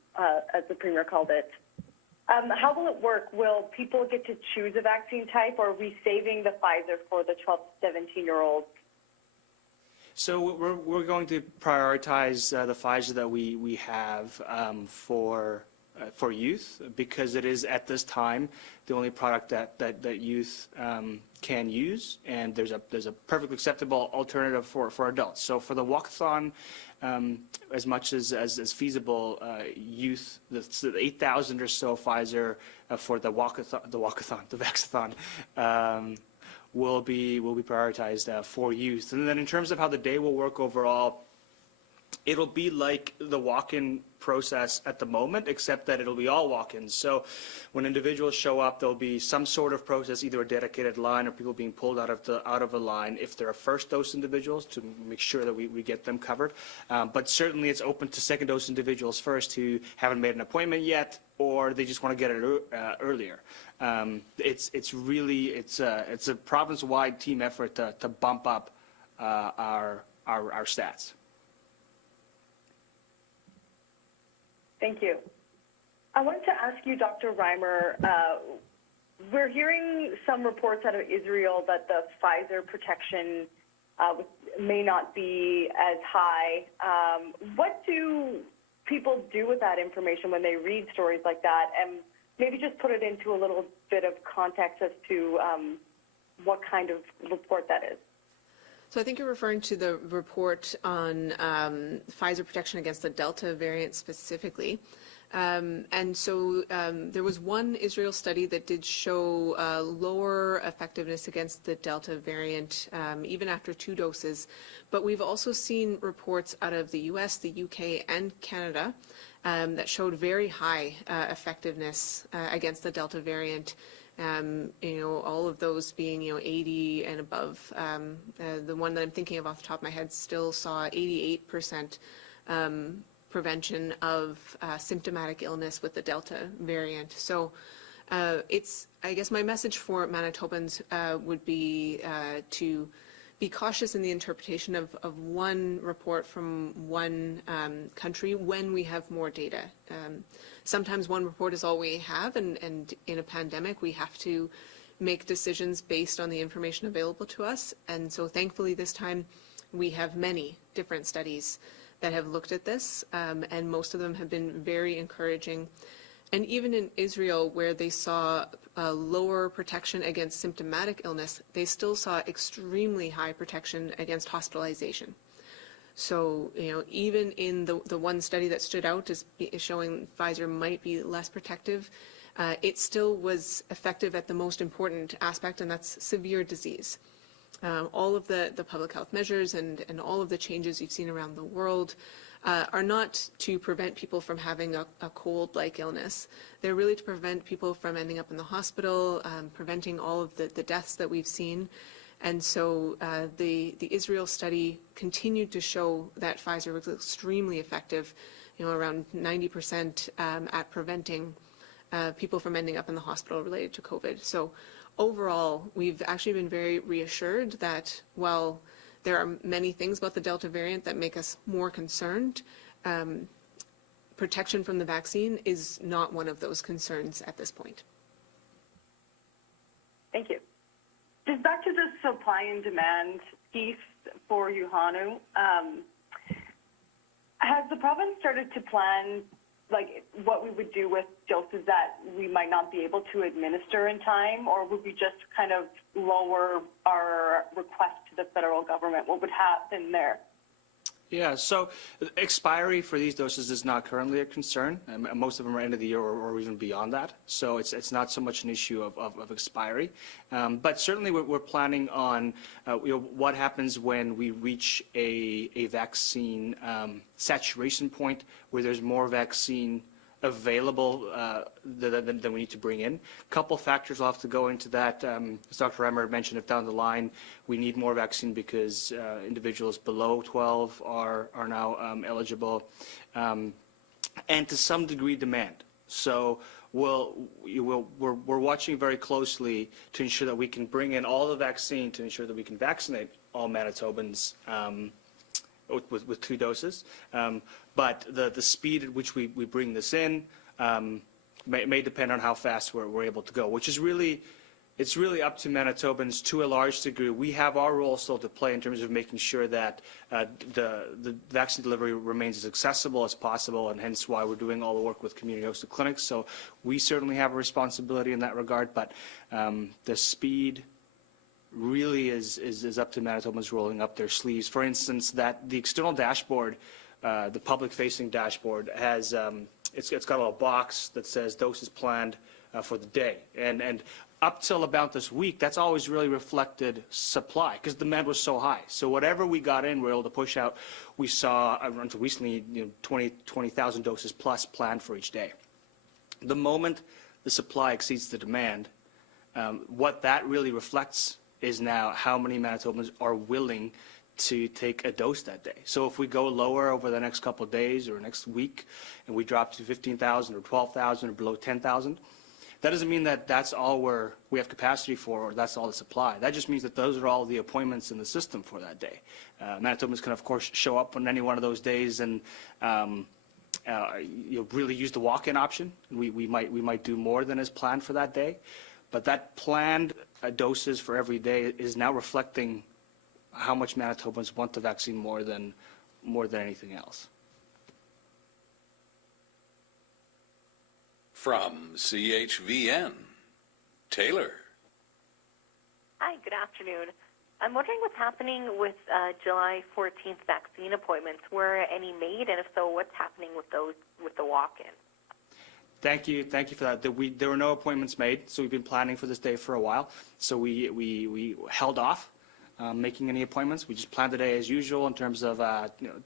as the Premier called it, how will it work? Will people get to choose a vaccine type, or are we saving the Pfizer for the 12 to 17-year-olds? So we're going to prioritize the Pfizer that we have for youth, because it is at this time the only product that youth can use, and there's a perfectly acceptable alternative for adults. So for the walkathon, as much as feasible, youth, the 8,000 or so Pfizer for the vaxathon, will be prioritized for youth. And then in terms of how the day will work overall, it'll be like the walk-in process at the moment, except that it'll be all walk-ins. So when individuals show up, there'll be some sort of process, either a dedicated line or people being pulled out of a line if they're first dose individuals, to make sure that we get them covered. But certainly it's open to second dose individuals first who haven't made an appointment yet, or they just want to get it earlier. It's a province-wide team effort to bump up our stats. Thank you. I wanted to ask you, Dr. Reimer, we're hearing some reports out of Israel that the Pfizer protection may not be as high. What do people do with that information when they read stories like that? And maybe just put it into a little bit of context as to what kind of report that is. So I think you're referring to the report on Pfizer protection against the Delta variant specifically. And so there was one Israel study that did show lower effectiveness against the Delta variant even after 2 doses. But we've also seen reports out of the US, the UK, and Canada that showed very high effectiveness against the Delta variant. All of those being, 80 and above. The one that I'm thinking of off the top of my head still saw 88% prevention of symptomatic illness with the Delta variant. So I guess my message for Manitobans would be to be cautious in the interpretation of one report from one country when we have more data. Sometimes one report is all we have, and in a pandemic we have to make decisions based on the information available to us. And so thankfully this time we have many different studies that have looked at this, and most of them have been very encouraging. And even in Israel, where they saw lower protection against symptomatic illness, they still saw extremely high protection against hospitalization. So, even in the one study that stood out as showing Pfizer might be less protective, it still was effective at the most important aspect, and that's severe disease. All of the public health measures and all of the changes you've seen around the world are not to prevent people from having a cold-like illness. They're really to prevent people from ending up in the hospital, preventing all of the deaths that we've seen. And so the Israel study continued to show that Pfizer was extremely effective, around 90% at preventing people from ending up in the hospital related to COVID. So overall, we've actually been very reassured that while there are many things about the Delta variant that make us more concerned, protection from the vaccine is not one of those concerns at this point. Thank you. Just back to the supply and demand piece for Johanu. Has the province started to plan like what we would do with doses that we might not be able to administer in time, or would we just kind of lower our request to the federal government? What would happen there? Yeah, so expiry for these doses is not currently a concern. Most of them are end of the year or even beyond that. So it's not so much an issue of expiry. But certainly we're planning on what happens when we reach a vaccine saturation point where there's more vaccine available than we need to bring in. A couple factors will have to go into that. As Dr. Reimer mentioned, if down the line we need more vaccine because individuals below 12 are now eligible, and to some degree demand. So we're watching very closely to ensure that we can bring in all the vaccine to ensure that we can vaccinate all Manitobans with 2 doses. But the speed at which we bring this in may depend on how fast we're able to go, which is really, it's really up to Manitobans to a large degree. We have our role still to play in terms of making sure that the vaccine delivery remains as accessible as possible, and hence why we're doing all the work with community-hosted clinics. So we certainly have a responsibility in that regard, but the speed really is up to Manitobans rolling up their sleeves. For instance, that the external dashboard, the public-facing dashboard, has it's got a little box that says doses planned for the day, and up till about this week, that's always really reflected supply because demand was so high. So whatever we got in, we were able to push out. We saw until recently, 20,000 doses plus planned for each day. The moment the supply exceeds the demand, what that really reflects is now how many Manitobans are willing to take a dose that day. So if we go lower over the next couple of days or next week and we drop to 15,000 or 12,000 or below 10,000, that doesn't mean that that's all we have capacity for or that's all the supply. That just means that those are all the appointments in the system for that day. Manitobans can, of course, show up on any one of those days and really use the walk-in option. We might do more than is planned for that day. But that planned doses for every day is now reflecting how much Manitobans want the vaccine more than anything else. From CHVN, Taylor. Hi, good afternoon. I'm wondering what's happening with July 14th vaccine appointments. Were any made, and if so, what's happening with those with the walk-in? Thank you for that. There were no appointments made, so we've been planning for this day for a while. So we held off making any appointments. We just planned the day as usual in terms of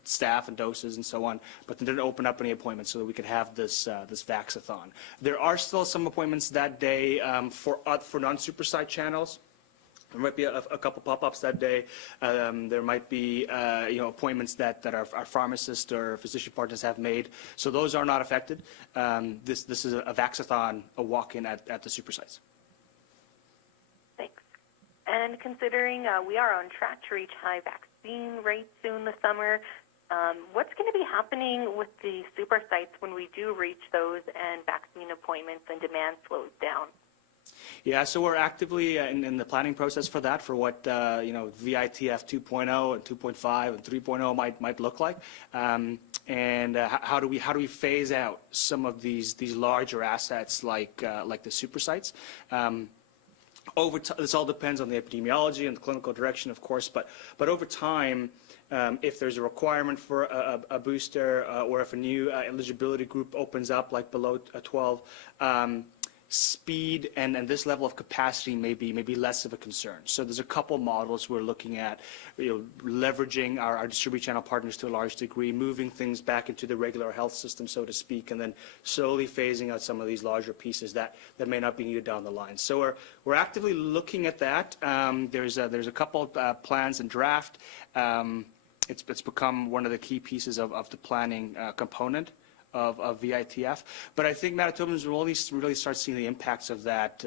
staff and doses and so on, but then didn't open up any appointments so that we could have this vaxathon. There are still some appointments that day for non-supersite channels. There might be a couple pop-ups that day. There might be appointments that our pharmacists or physician partners have made. So those are not affected. This is a vaxathon, a walk-in at the supersites. Thanks. And considering we are on track to reach high vaccine rates soon this summer, what's going to be happening with the supersites when we do reach those and vaccine appointments and demand slows down? Yeah, so we're actively in the planning process for that, for what VITF 2.0 and 2.5 and 3.0 might look like, and how do we phase out some of these larger assets like the super sites. This all depends on the epidemiology and the clinical direction, of course, but over time, if there's a requirement for a booster or if a new eligibility group opens up, like below 12. Speed and this level of capacity may be less of a concern. So there's a couple models we're looking at, leveraging our distribution channel partners to a large degree, moving things back into the regular health system, so to speak, and then slowly phasing out some of these larger pieces that may not be needed down the line. So we're actively looking at that. There's a couple plans in draft. It's become one of the key pieces of the planning component of VITF. But I think Manitobans will only really start seeing the impacts of that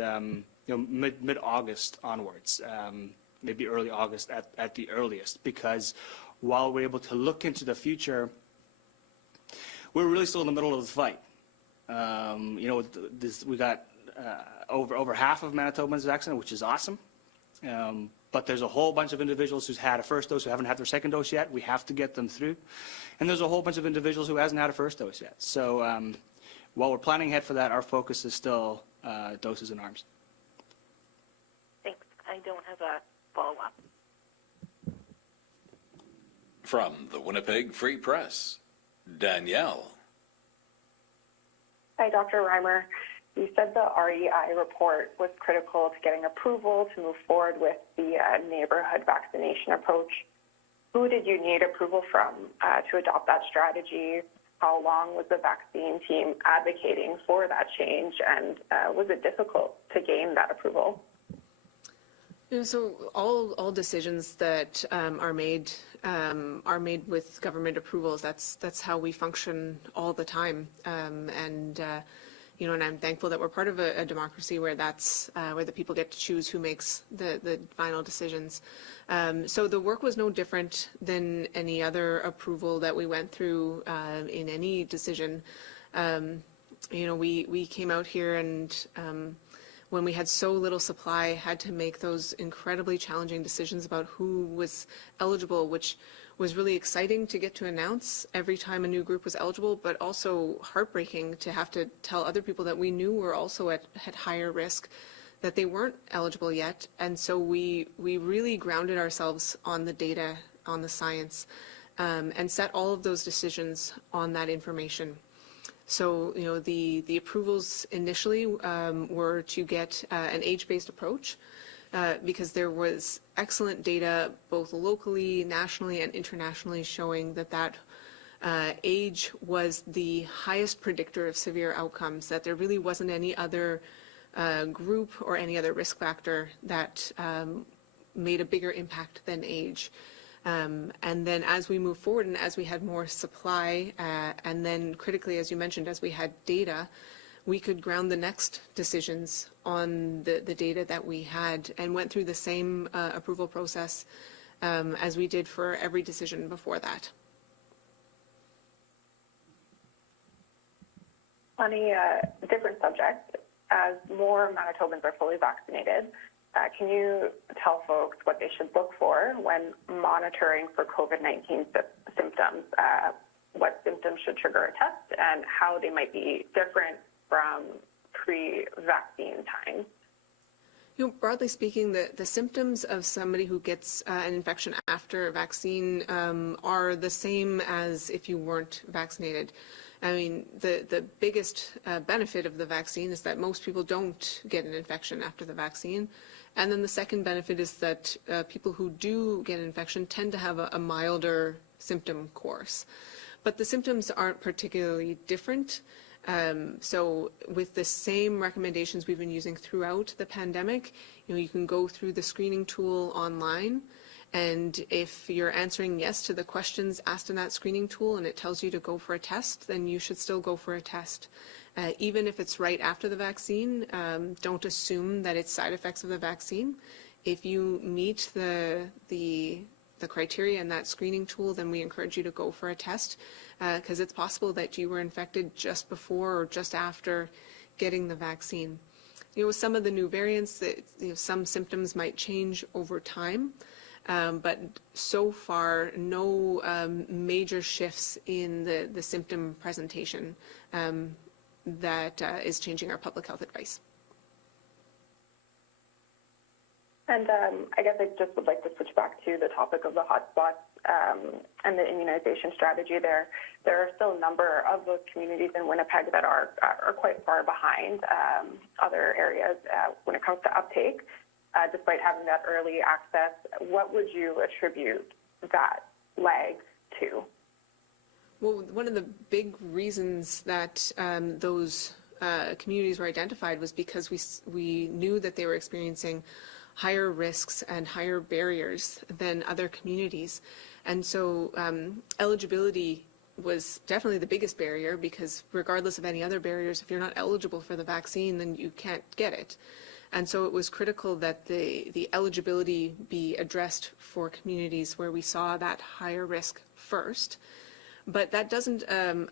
mid-August onwards, maybe early August at the earliest, because while we're able to look into the future, we're really still in the middle of the fight. We got over half of Manitobans vaccinated, which is awesome. But there's a whole bunch of individuals who's had a first dose who haven't had their second dose yet. We have to get them through. And there's a whole bunch of individuals who hasn't had a first dose yet. So while we're planning ahead for that, our focus is still doses and arms. Thanks. I don't have a follow-up. From the Winnipeg Free Press, Danielle. Hi, Dr. Reimer. You said the REI report was critical to getting approval to move forward with the neighborhood vaccination approach. Who did you need approval from to adopt that strategy? How long was the vaccine team advocating for that change, and was it difficult to gain that approval? So all decisions that are made with government approvals. That's how we function all the time, and I'm thankful that we're part of a democracy where that's where the people get to choose who makes the final decisions. So the work was no different than any other approval that we went through in any decision. We came out here and when we had so little supply, had to make those incredibly challenging decisions about who was eligible, which was really exciting to get to announce every time a new group was eligible, but also heartbreaking to have to tell other people that we knew were also at higher risk that they weren't eligible yet. And so we really grounded ourselves on the data, on the science, and set all of those decisions on that information. So, the approvals initially were to get an age-based approach because there was excellent data both locally, nationally, and internationally showing that age was the highest predictor of severe outcomes, that there really wasn't any other group or any other risk factor that made a bigger impact than age. And then as we move forward and as we had more supply, and then critically, as you mentioned, as we had data, we could ground the next decisions on the data that we had and went through the same approval process as we did for every decision before that. On a different subject, as more Manitobans are fully vaccinated, can you tell folks what they should look for when monitoring for COVID-19 symptoms? What symptoms should trigger a test and how they might be different from pre-vaccine times? Broadly speaking, the symptoms of somebody who gets an infection after a vaccine are the same as if you weren't vaccinated. I mean, the biggest benefit of the vaccine is that most people don't get an infection after the vaccine. And then the second benefit is that people who do get an infection tend to have a milder symptom course. But the symptoms aren't particularly different. So with the same recommendations we've been using throughout the pandemic, you can go through the screening tool online, and if you're answering yes to the questions asked in that screening tool and it tells you to go for a test, then you should still go for a test. Even if it's right after the vaccine, don't assume that it's side effects of the vaccine. If you meet the criteria in that screening tool, then we encourage you to go for a test because it's possible that you were infected just before or just after getting the vaccine. With some of the new variants, some symptoms might change over time, but so far, no major shifts in the symptom presentation that is changing our public health advice. And I guess I just would like to switch back to the topic of the hotspots and the immunization strategy there. There are still a number of those communities in Winnipeg that are quite far behind other areas when it comes to uptake, despite having that early access. What would you attribute that lag to? Well, one of the big reasons that those communities were identified was because we knew that they were experiencing higher risks and higher barriers than other communities. And so eligibility was definitely the biggest barrier, because regardless of any other barriers, if you're not eligible for the vaccine, then you can't get it. And so it was critical that the eligibility be addressed for communities where we saw that higher risk first. But that doesn't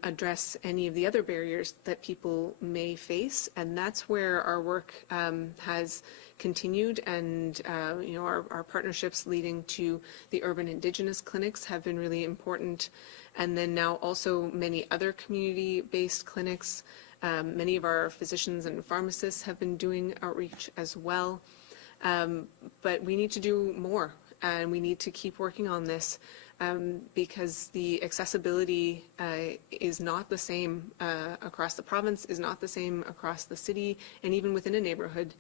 address any of the other barriers that people may face, and that's where our work has continued, and our partnerships leading to the urban Indigenous clinics have been really important, and then now also many other community-based clinics. Many of our physicians and pharmacists have been doing outreach as well, but we need to do more, and we need to keep working on this. Because the accessibility is not the same across the province, is not the same across the city, and even within a neighborhood.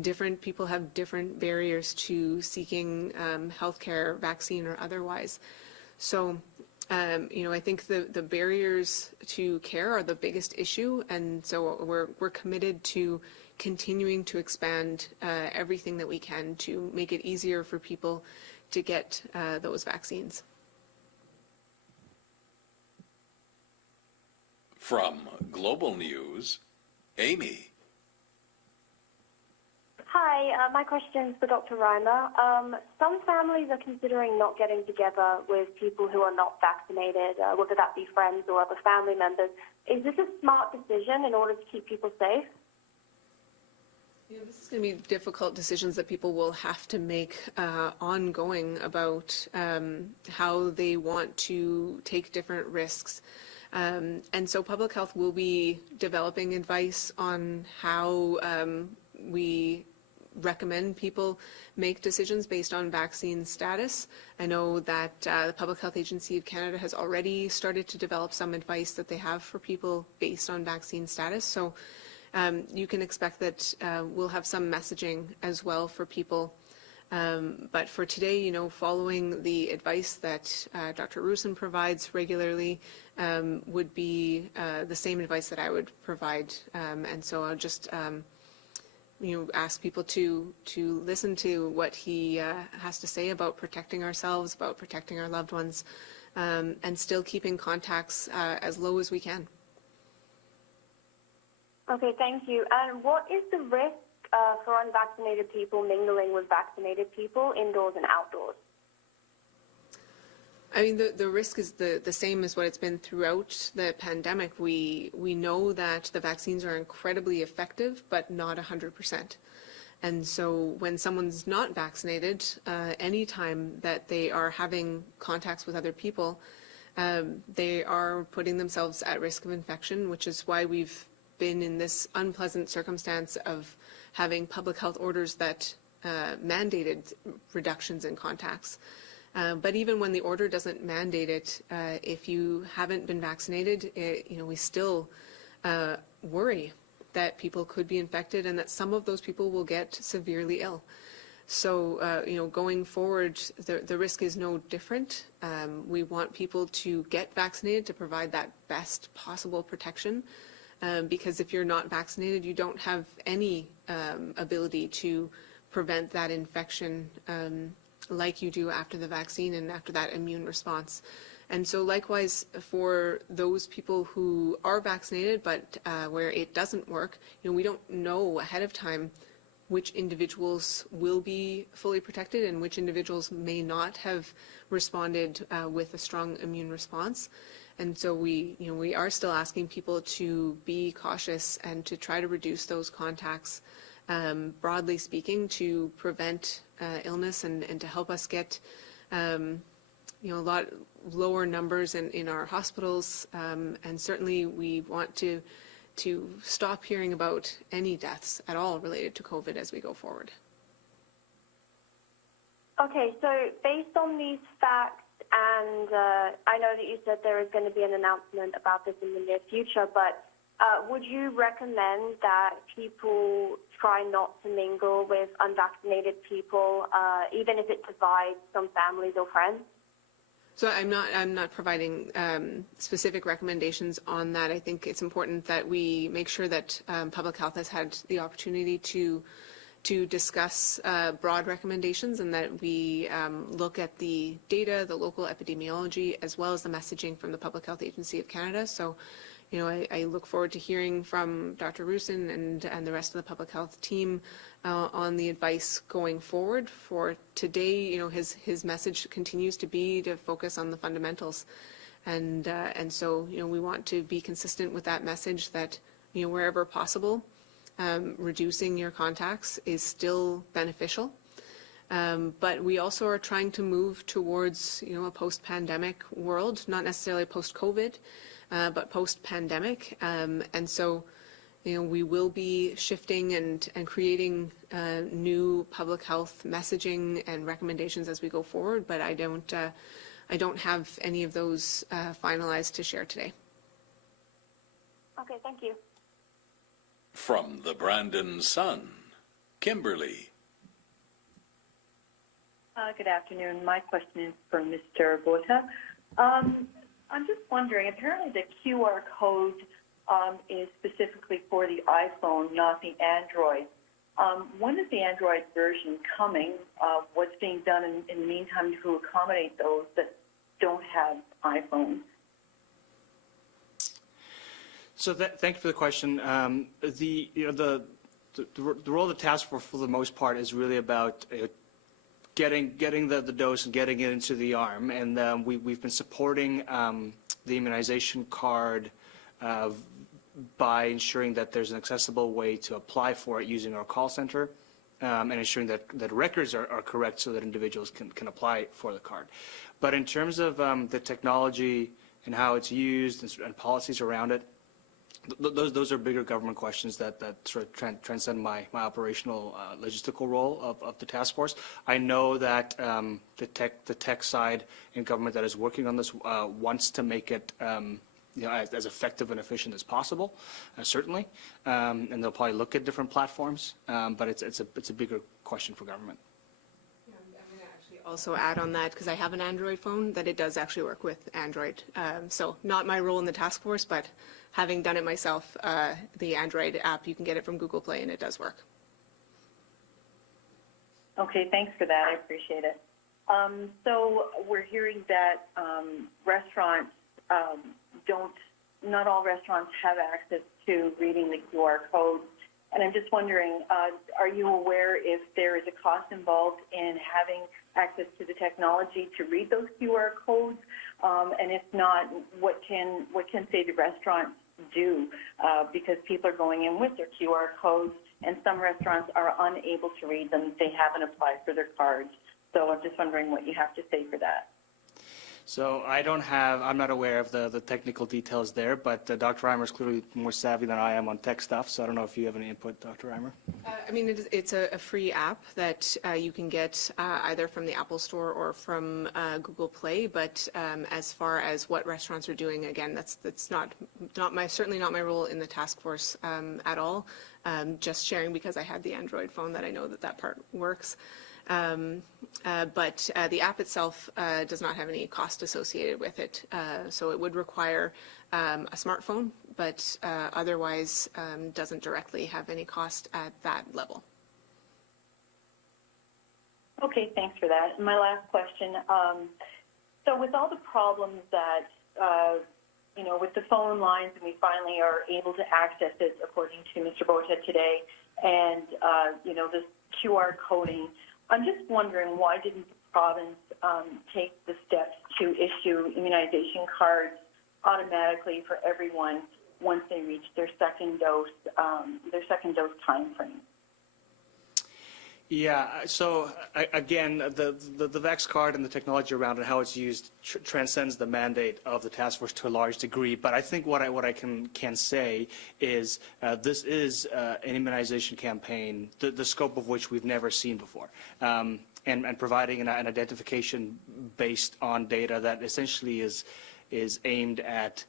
Different people have different barriers to seeking healthcare, vaccine, or otherwise. So, I think the barriers to care are the biggest issue, and so we're committed to continuing to expand everything that we can to make it easier for people to get those vaccines. From Global News, Amy. Hi, my question's for Dr. Reimer. Some families are considering not getting together with people who are not vaccinated, whether that be friends or other family members. Is this a smart decision in order to keep people safe? This is going to be difficult decisions that people will have to make ongoing about how they want to take different risks. And so public health will be developing advice on how we recommend people make decisions based on vaccine status. I know that the Public Health Agency of Canada has already started to develop some advice that they have for people based on vaccine status. So you can expect that we'll have some messaging as well for people. But for today, following the advice that Dr. Rusin provides regularly would be the same advice that I would provide. And so I'll just, ask people to listen to what he has to say about protecting ourselves, about protecting our loved ones, and still keeping contacts as low as we can. Okay, thank you. And what is the risk for unvaccinated people mingling with vaccinated people indoors and outdoors? I mean, the risk is the same as what it's been throughout the pandemic. We know that the vaccines are incredibly effective, but not 100%. And so when someone's not vaccinated, anytime that they are having contacts with other people, they are putting themselves at risk of infection, which is why we've been in this unpleasant circumstance of having public health orders that mandated reductions in contacts. But even when the order doesn't mandate it, if you haven't been vaccinated, we still worry that people could be infected and that some of those people will get severely ill. So, going forward, the risk is no different. We want people to get vaccinated to provide that best possible protection. Because if you're not vaccinated, you don't have any ability to prevent that infection like you do after the vaccine and after that immune response. And so likewise for those people who are vaccinated but where it doesn't work, we don't know ahead of time which individuals will be fully protected and which individuals may not have responded with a strong immune response. And so we are still asking people to be cautious and to try to reduce those contacts, broadly speaking, to prevent illness and to help us get a lot lower numbers in our hospitals. And certainly we want to stop hearing about any deaths at all related to COVID as we go forward. Okay, so based on these facts, and I know that you said there is going to be an announcement about this in the near future, but would you recommend that people try not to mingle with unvaccinated people, even if it divides some families or friends? So I'm not providing specific recommendations on that. I think it's important that we make sure that public health has had the opportunity to to discuss broad recommendations, and that we look at the data, the local epidemiology, as well as the messaging from the Public Health Agency of Canada. So, you know, I look forward to hearing from Dr. Rusin and the rest of the public health team on the advice going forward. For today, you know, his message continues to be to focus on the fundamentals. And so, you know, we want to be consistent with that message that, you know, wherever possible, reducing your contacts is still beneficial. But we also are trying to move towards, you know, a post-pandemic world, not necessarily post-COVID, but post-pandemic. And so, you know, we will be shifting and creating new public health messaging and recommendations as we go forward, but I don't have any of those finalized to share today. Okay, thank you. From the Brandon Sun, Kimberly. Good afternoon. My question is for Mr. Botha. I'm just wondering, apparently the QR code is specifically for the iPhone, not the Android. When is the Android version coming? What's being done in the meantime to accommodate those that don't have iPhones? So thank you for the question. The role of the task force, for the most part, is really about getting the dose and getting it into the arm. And we've been supporting the immunization card by ensuring that there's an accessible way to apply for it using our call center, and ensuring that records are correct so that individuals can apply for the card. But in terms of the technology and how it's used and policies around it, those are bigger government questions that sort of transcend my operational logistical role of the task force. I know that the tech side in government that is working on this wants to make it you know, as effective and efficient as possible, certainly, and they'll probably look at different platforms, but it's a bigger question for government. I'm going to actually also add on that, because I have an Android phone, that it does actually work with Android. So not my role in the task force, but having done it myself, the Android app, you can get it from Google Play, and it does work. Okay, thanks for that. I appreciate it. So we're hearing that restaurants not all restaurants have access to reading the QR codes. And I'm just wondering, are you aware if there is a cost involved in having access to the technology to read those QR codes? And if not, what can say the restaurants do? Because people are going in with their QR codes, and some restaurants are unable to read them. They haven't applied for their cards. So I'm just wondering what you have to say for that. So I'm not aware of the technical details there, but Dr. Reimer is clearly more savvy than I am on tech stuff, so I don't know if you have any input, Dr. Reimer. I mean, it's a free app that you can get either from the Apple Store or from Google Play, but as far as what restaurants are doing, again, that's certainly not my role in the task force at all. Just sharing because I had the Android phone that I know that part works. But the app itself does not have any cost associated with it. So it would require a smartphone, but otherwise doesn't directly have any cost at that level. Okay, thanks for that. My last question. So with all the problems that, with the phone lines, and we finally are able to access it, according to Mr. Botha today, and, this QR coding, I'm just wondering, why didn't the province take the steps to issue immunization cards automatically for everyone once they reach their second dose time frame? Yeah, so again, the Vax card and the technology around it, how it's used, transcends the mandate of the task force to a large degree. But I think what I can say is this is an immunization campaign, the scope of which we've never seen before, and providing an identification based on data that essentially is aimed at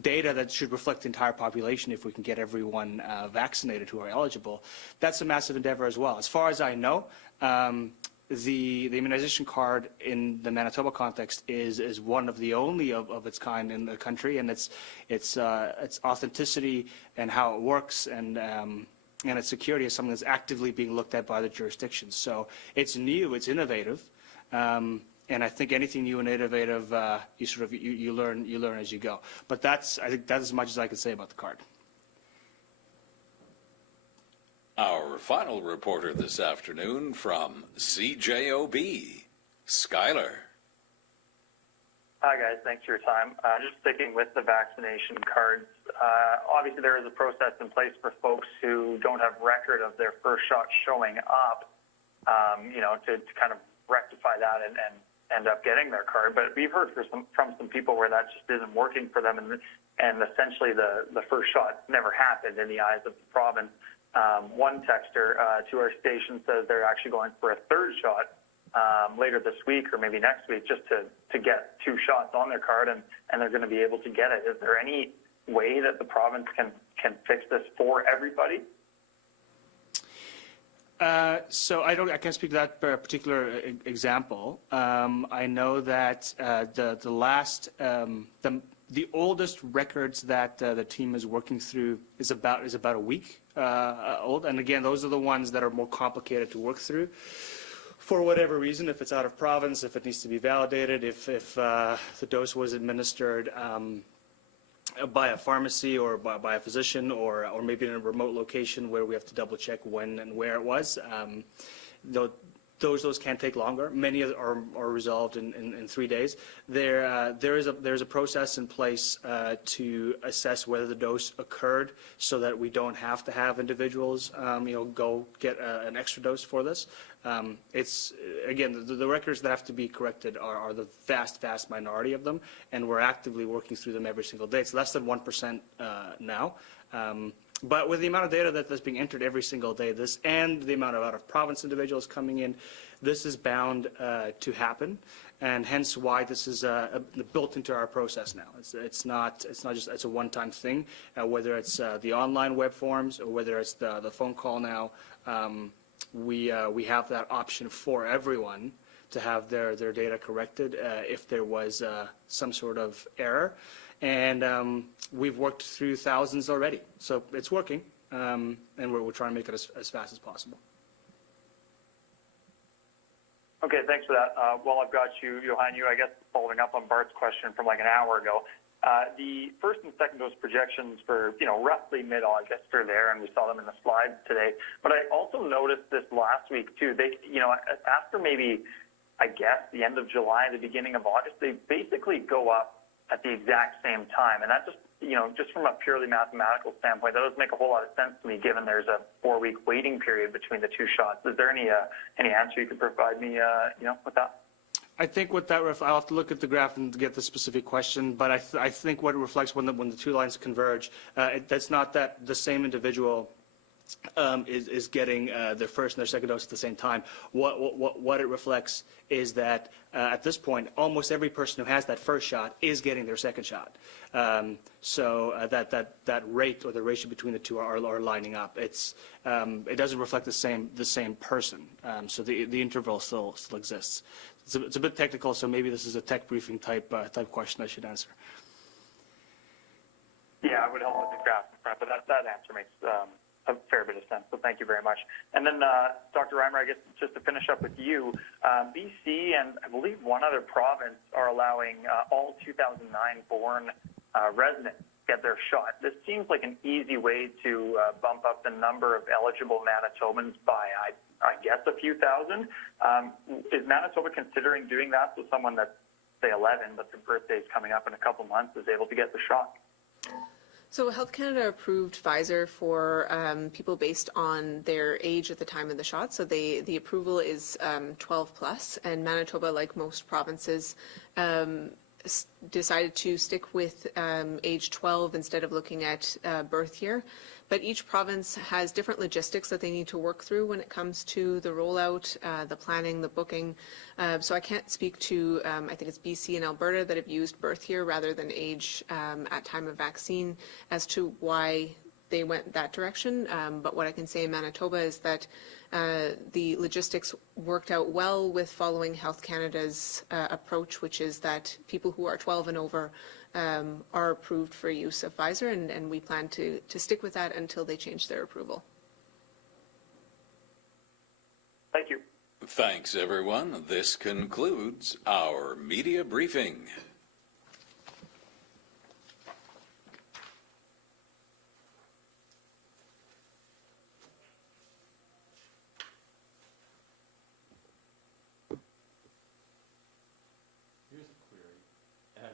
data that should reflect the entire population if we can get everyone vaccinated who are eligible. That's a massive endeavor as well. As far as I know, the immunization card in the Manitoba context is one of the only of its kind in the country, and its authenticity and how it works and and its security is something that's actively being looked at by the jurisdictions. So it's new, it's innovative, and I think anything new and innovative, you learn as you go. But I think that's as much as I can say about the card. Our final reporter this afternoon from CJOB, Skylar. Hi, guys. Thanks for your time. Just sticking with the vaccination cards. Obviously, there is a process in place for folks who don't have record of their first shot showing up, to kind of rectify that and end up getting their card. But we've heard from some people where that just isn't working for them, and essentially the first shot never happened in the eyes of the province. One texter to our station says they're actually going for a third shot later this week or maybe next week just to get 2 shots on their card, and they're going to be able to get it. Is there any way that the province can fix this for everybody? So I can't speak to that particular example. I know that the oldest records that the team is working through is about a week old, and again, those are the ones that are more complicated to work through. For whatever reason, if it's out of province, if it needs to be validated, if the dose was administered by a pharmacy or by a physician or maybe in a remote location where we have to double check when and where it was, those can take longer. Many are resolved in 3 days. There's a process in place to assess whether the dose occurred, so that we don't have to have individuals go get an extra dose for this. It's again, the records that have to be corrected are the vast minority of them, and we're actively working through them every single day. It's less than 1% now. But with the amount of data that's being entered every single day, and the amount of out-of-province individuals coming in, this is bound to happen, and hence why this is built into our process now. It's not just a one-time thing. Whether it's the online web forms or whether it's the phone call now, we have that option for everyone to have their data corrected if there was some sort of error. And we've worked through thousands already, so it's working, and we're trying to make it as fast as possible. Okay, thanks for that. While I've got you, Johanu, I guess following up on Bart's question from like an hour ago, the first and second dose projections for roughly mid-August are there, and we saw them in the slides today. But I also noticed this last week too. They, after maybe, I guess, the end of July, the beginning of August, they basically go up at the exact same time, and that just from a purely mathematical standpoint, that doesn't make a whole lot of sense to me, given there's a 4-week waiting period between the 2 shots. Is there any answer you could provide me, with that? I think what that I'll have to look at the graph and get the specific question, but I think what it reflects when the 2 lines converge, that's not that the same individual is getting their first and their second dose at the same time. What it reflects is that at this point, almost every person who has that first shot is getting their second shot. So that rate or the ratio between the two are lining up. It doesn't reflect the same person. So the interval still exists. It's a bit technical, so maybe this is a tech briefing type question I should answer. Yeah, I would help with the graph in front, but that answer makes a fair bit of sense, so thank you very much. And then, Dr. Reimer, I guess just to finish up with you, BC and I believe one other province are allowing all 2009-born residents get their shot. This seems like an easy way to bump up the number of eligible Manitobans by, I guess, a few thousand. Is Manitoba considering doing that so someone that's, say, 11, but their birthday is coming up in a couple months is able to get the shot? So Health Canada approved Pfizer for people based on their age at the time of the shot. So the approval is 12 plus, and Manitoba, like most provinces, decided to stick with age 12 instead of looking at birth year. But each province has different logistics that they need to work through when it comes to the rollout, the planning, the booking. So I can't speak to, I think it's BC and Alberta that have used birth year rather than age at time of vaccine as to why they went that direction. But what I can say in Manitoba is that the logistics worked out well with following Health Canada's approach, which is that people who are 12 and over are approved for use of Pfizer, and we plan to stick with that until they change their approval. Thank you. Thanks, everyone. This concludes our media briefing. Here's a query, and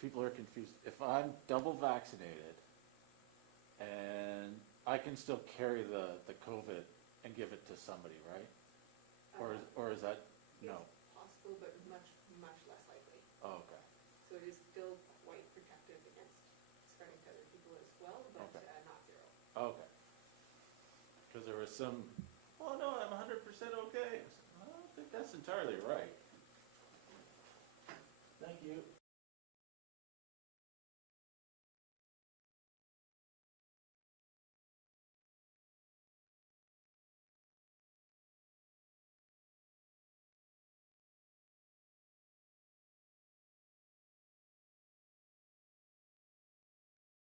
people are confused. If I'm double vaccinated and I can still carry the COVID and give it to somebody, right? Or is that, no? Possible, but much less likely. Oh, okay. So it is still quite protective against spreading to other people as well, but Okay. Not zero. Okay. Because there was some, oh no, I'm 100% okay. I don't think that's entirely right. Thank you.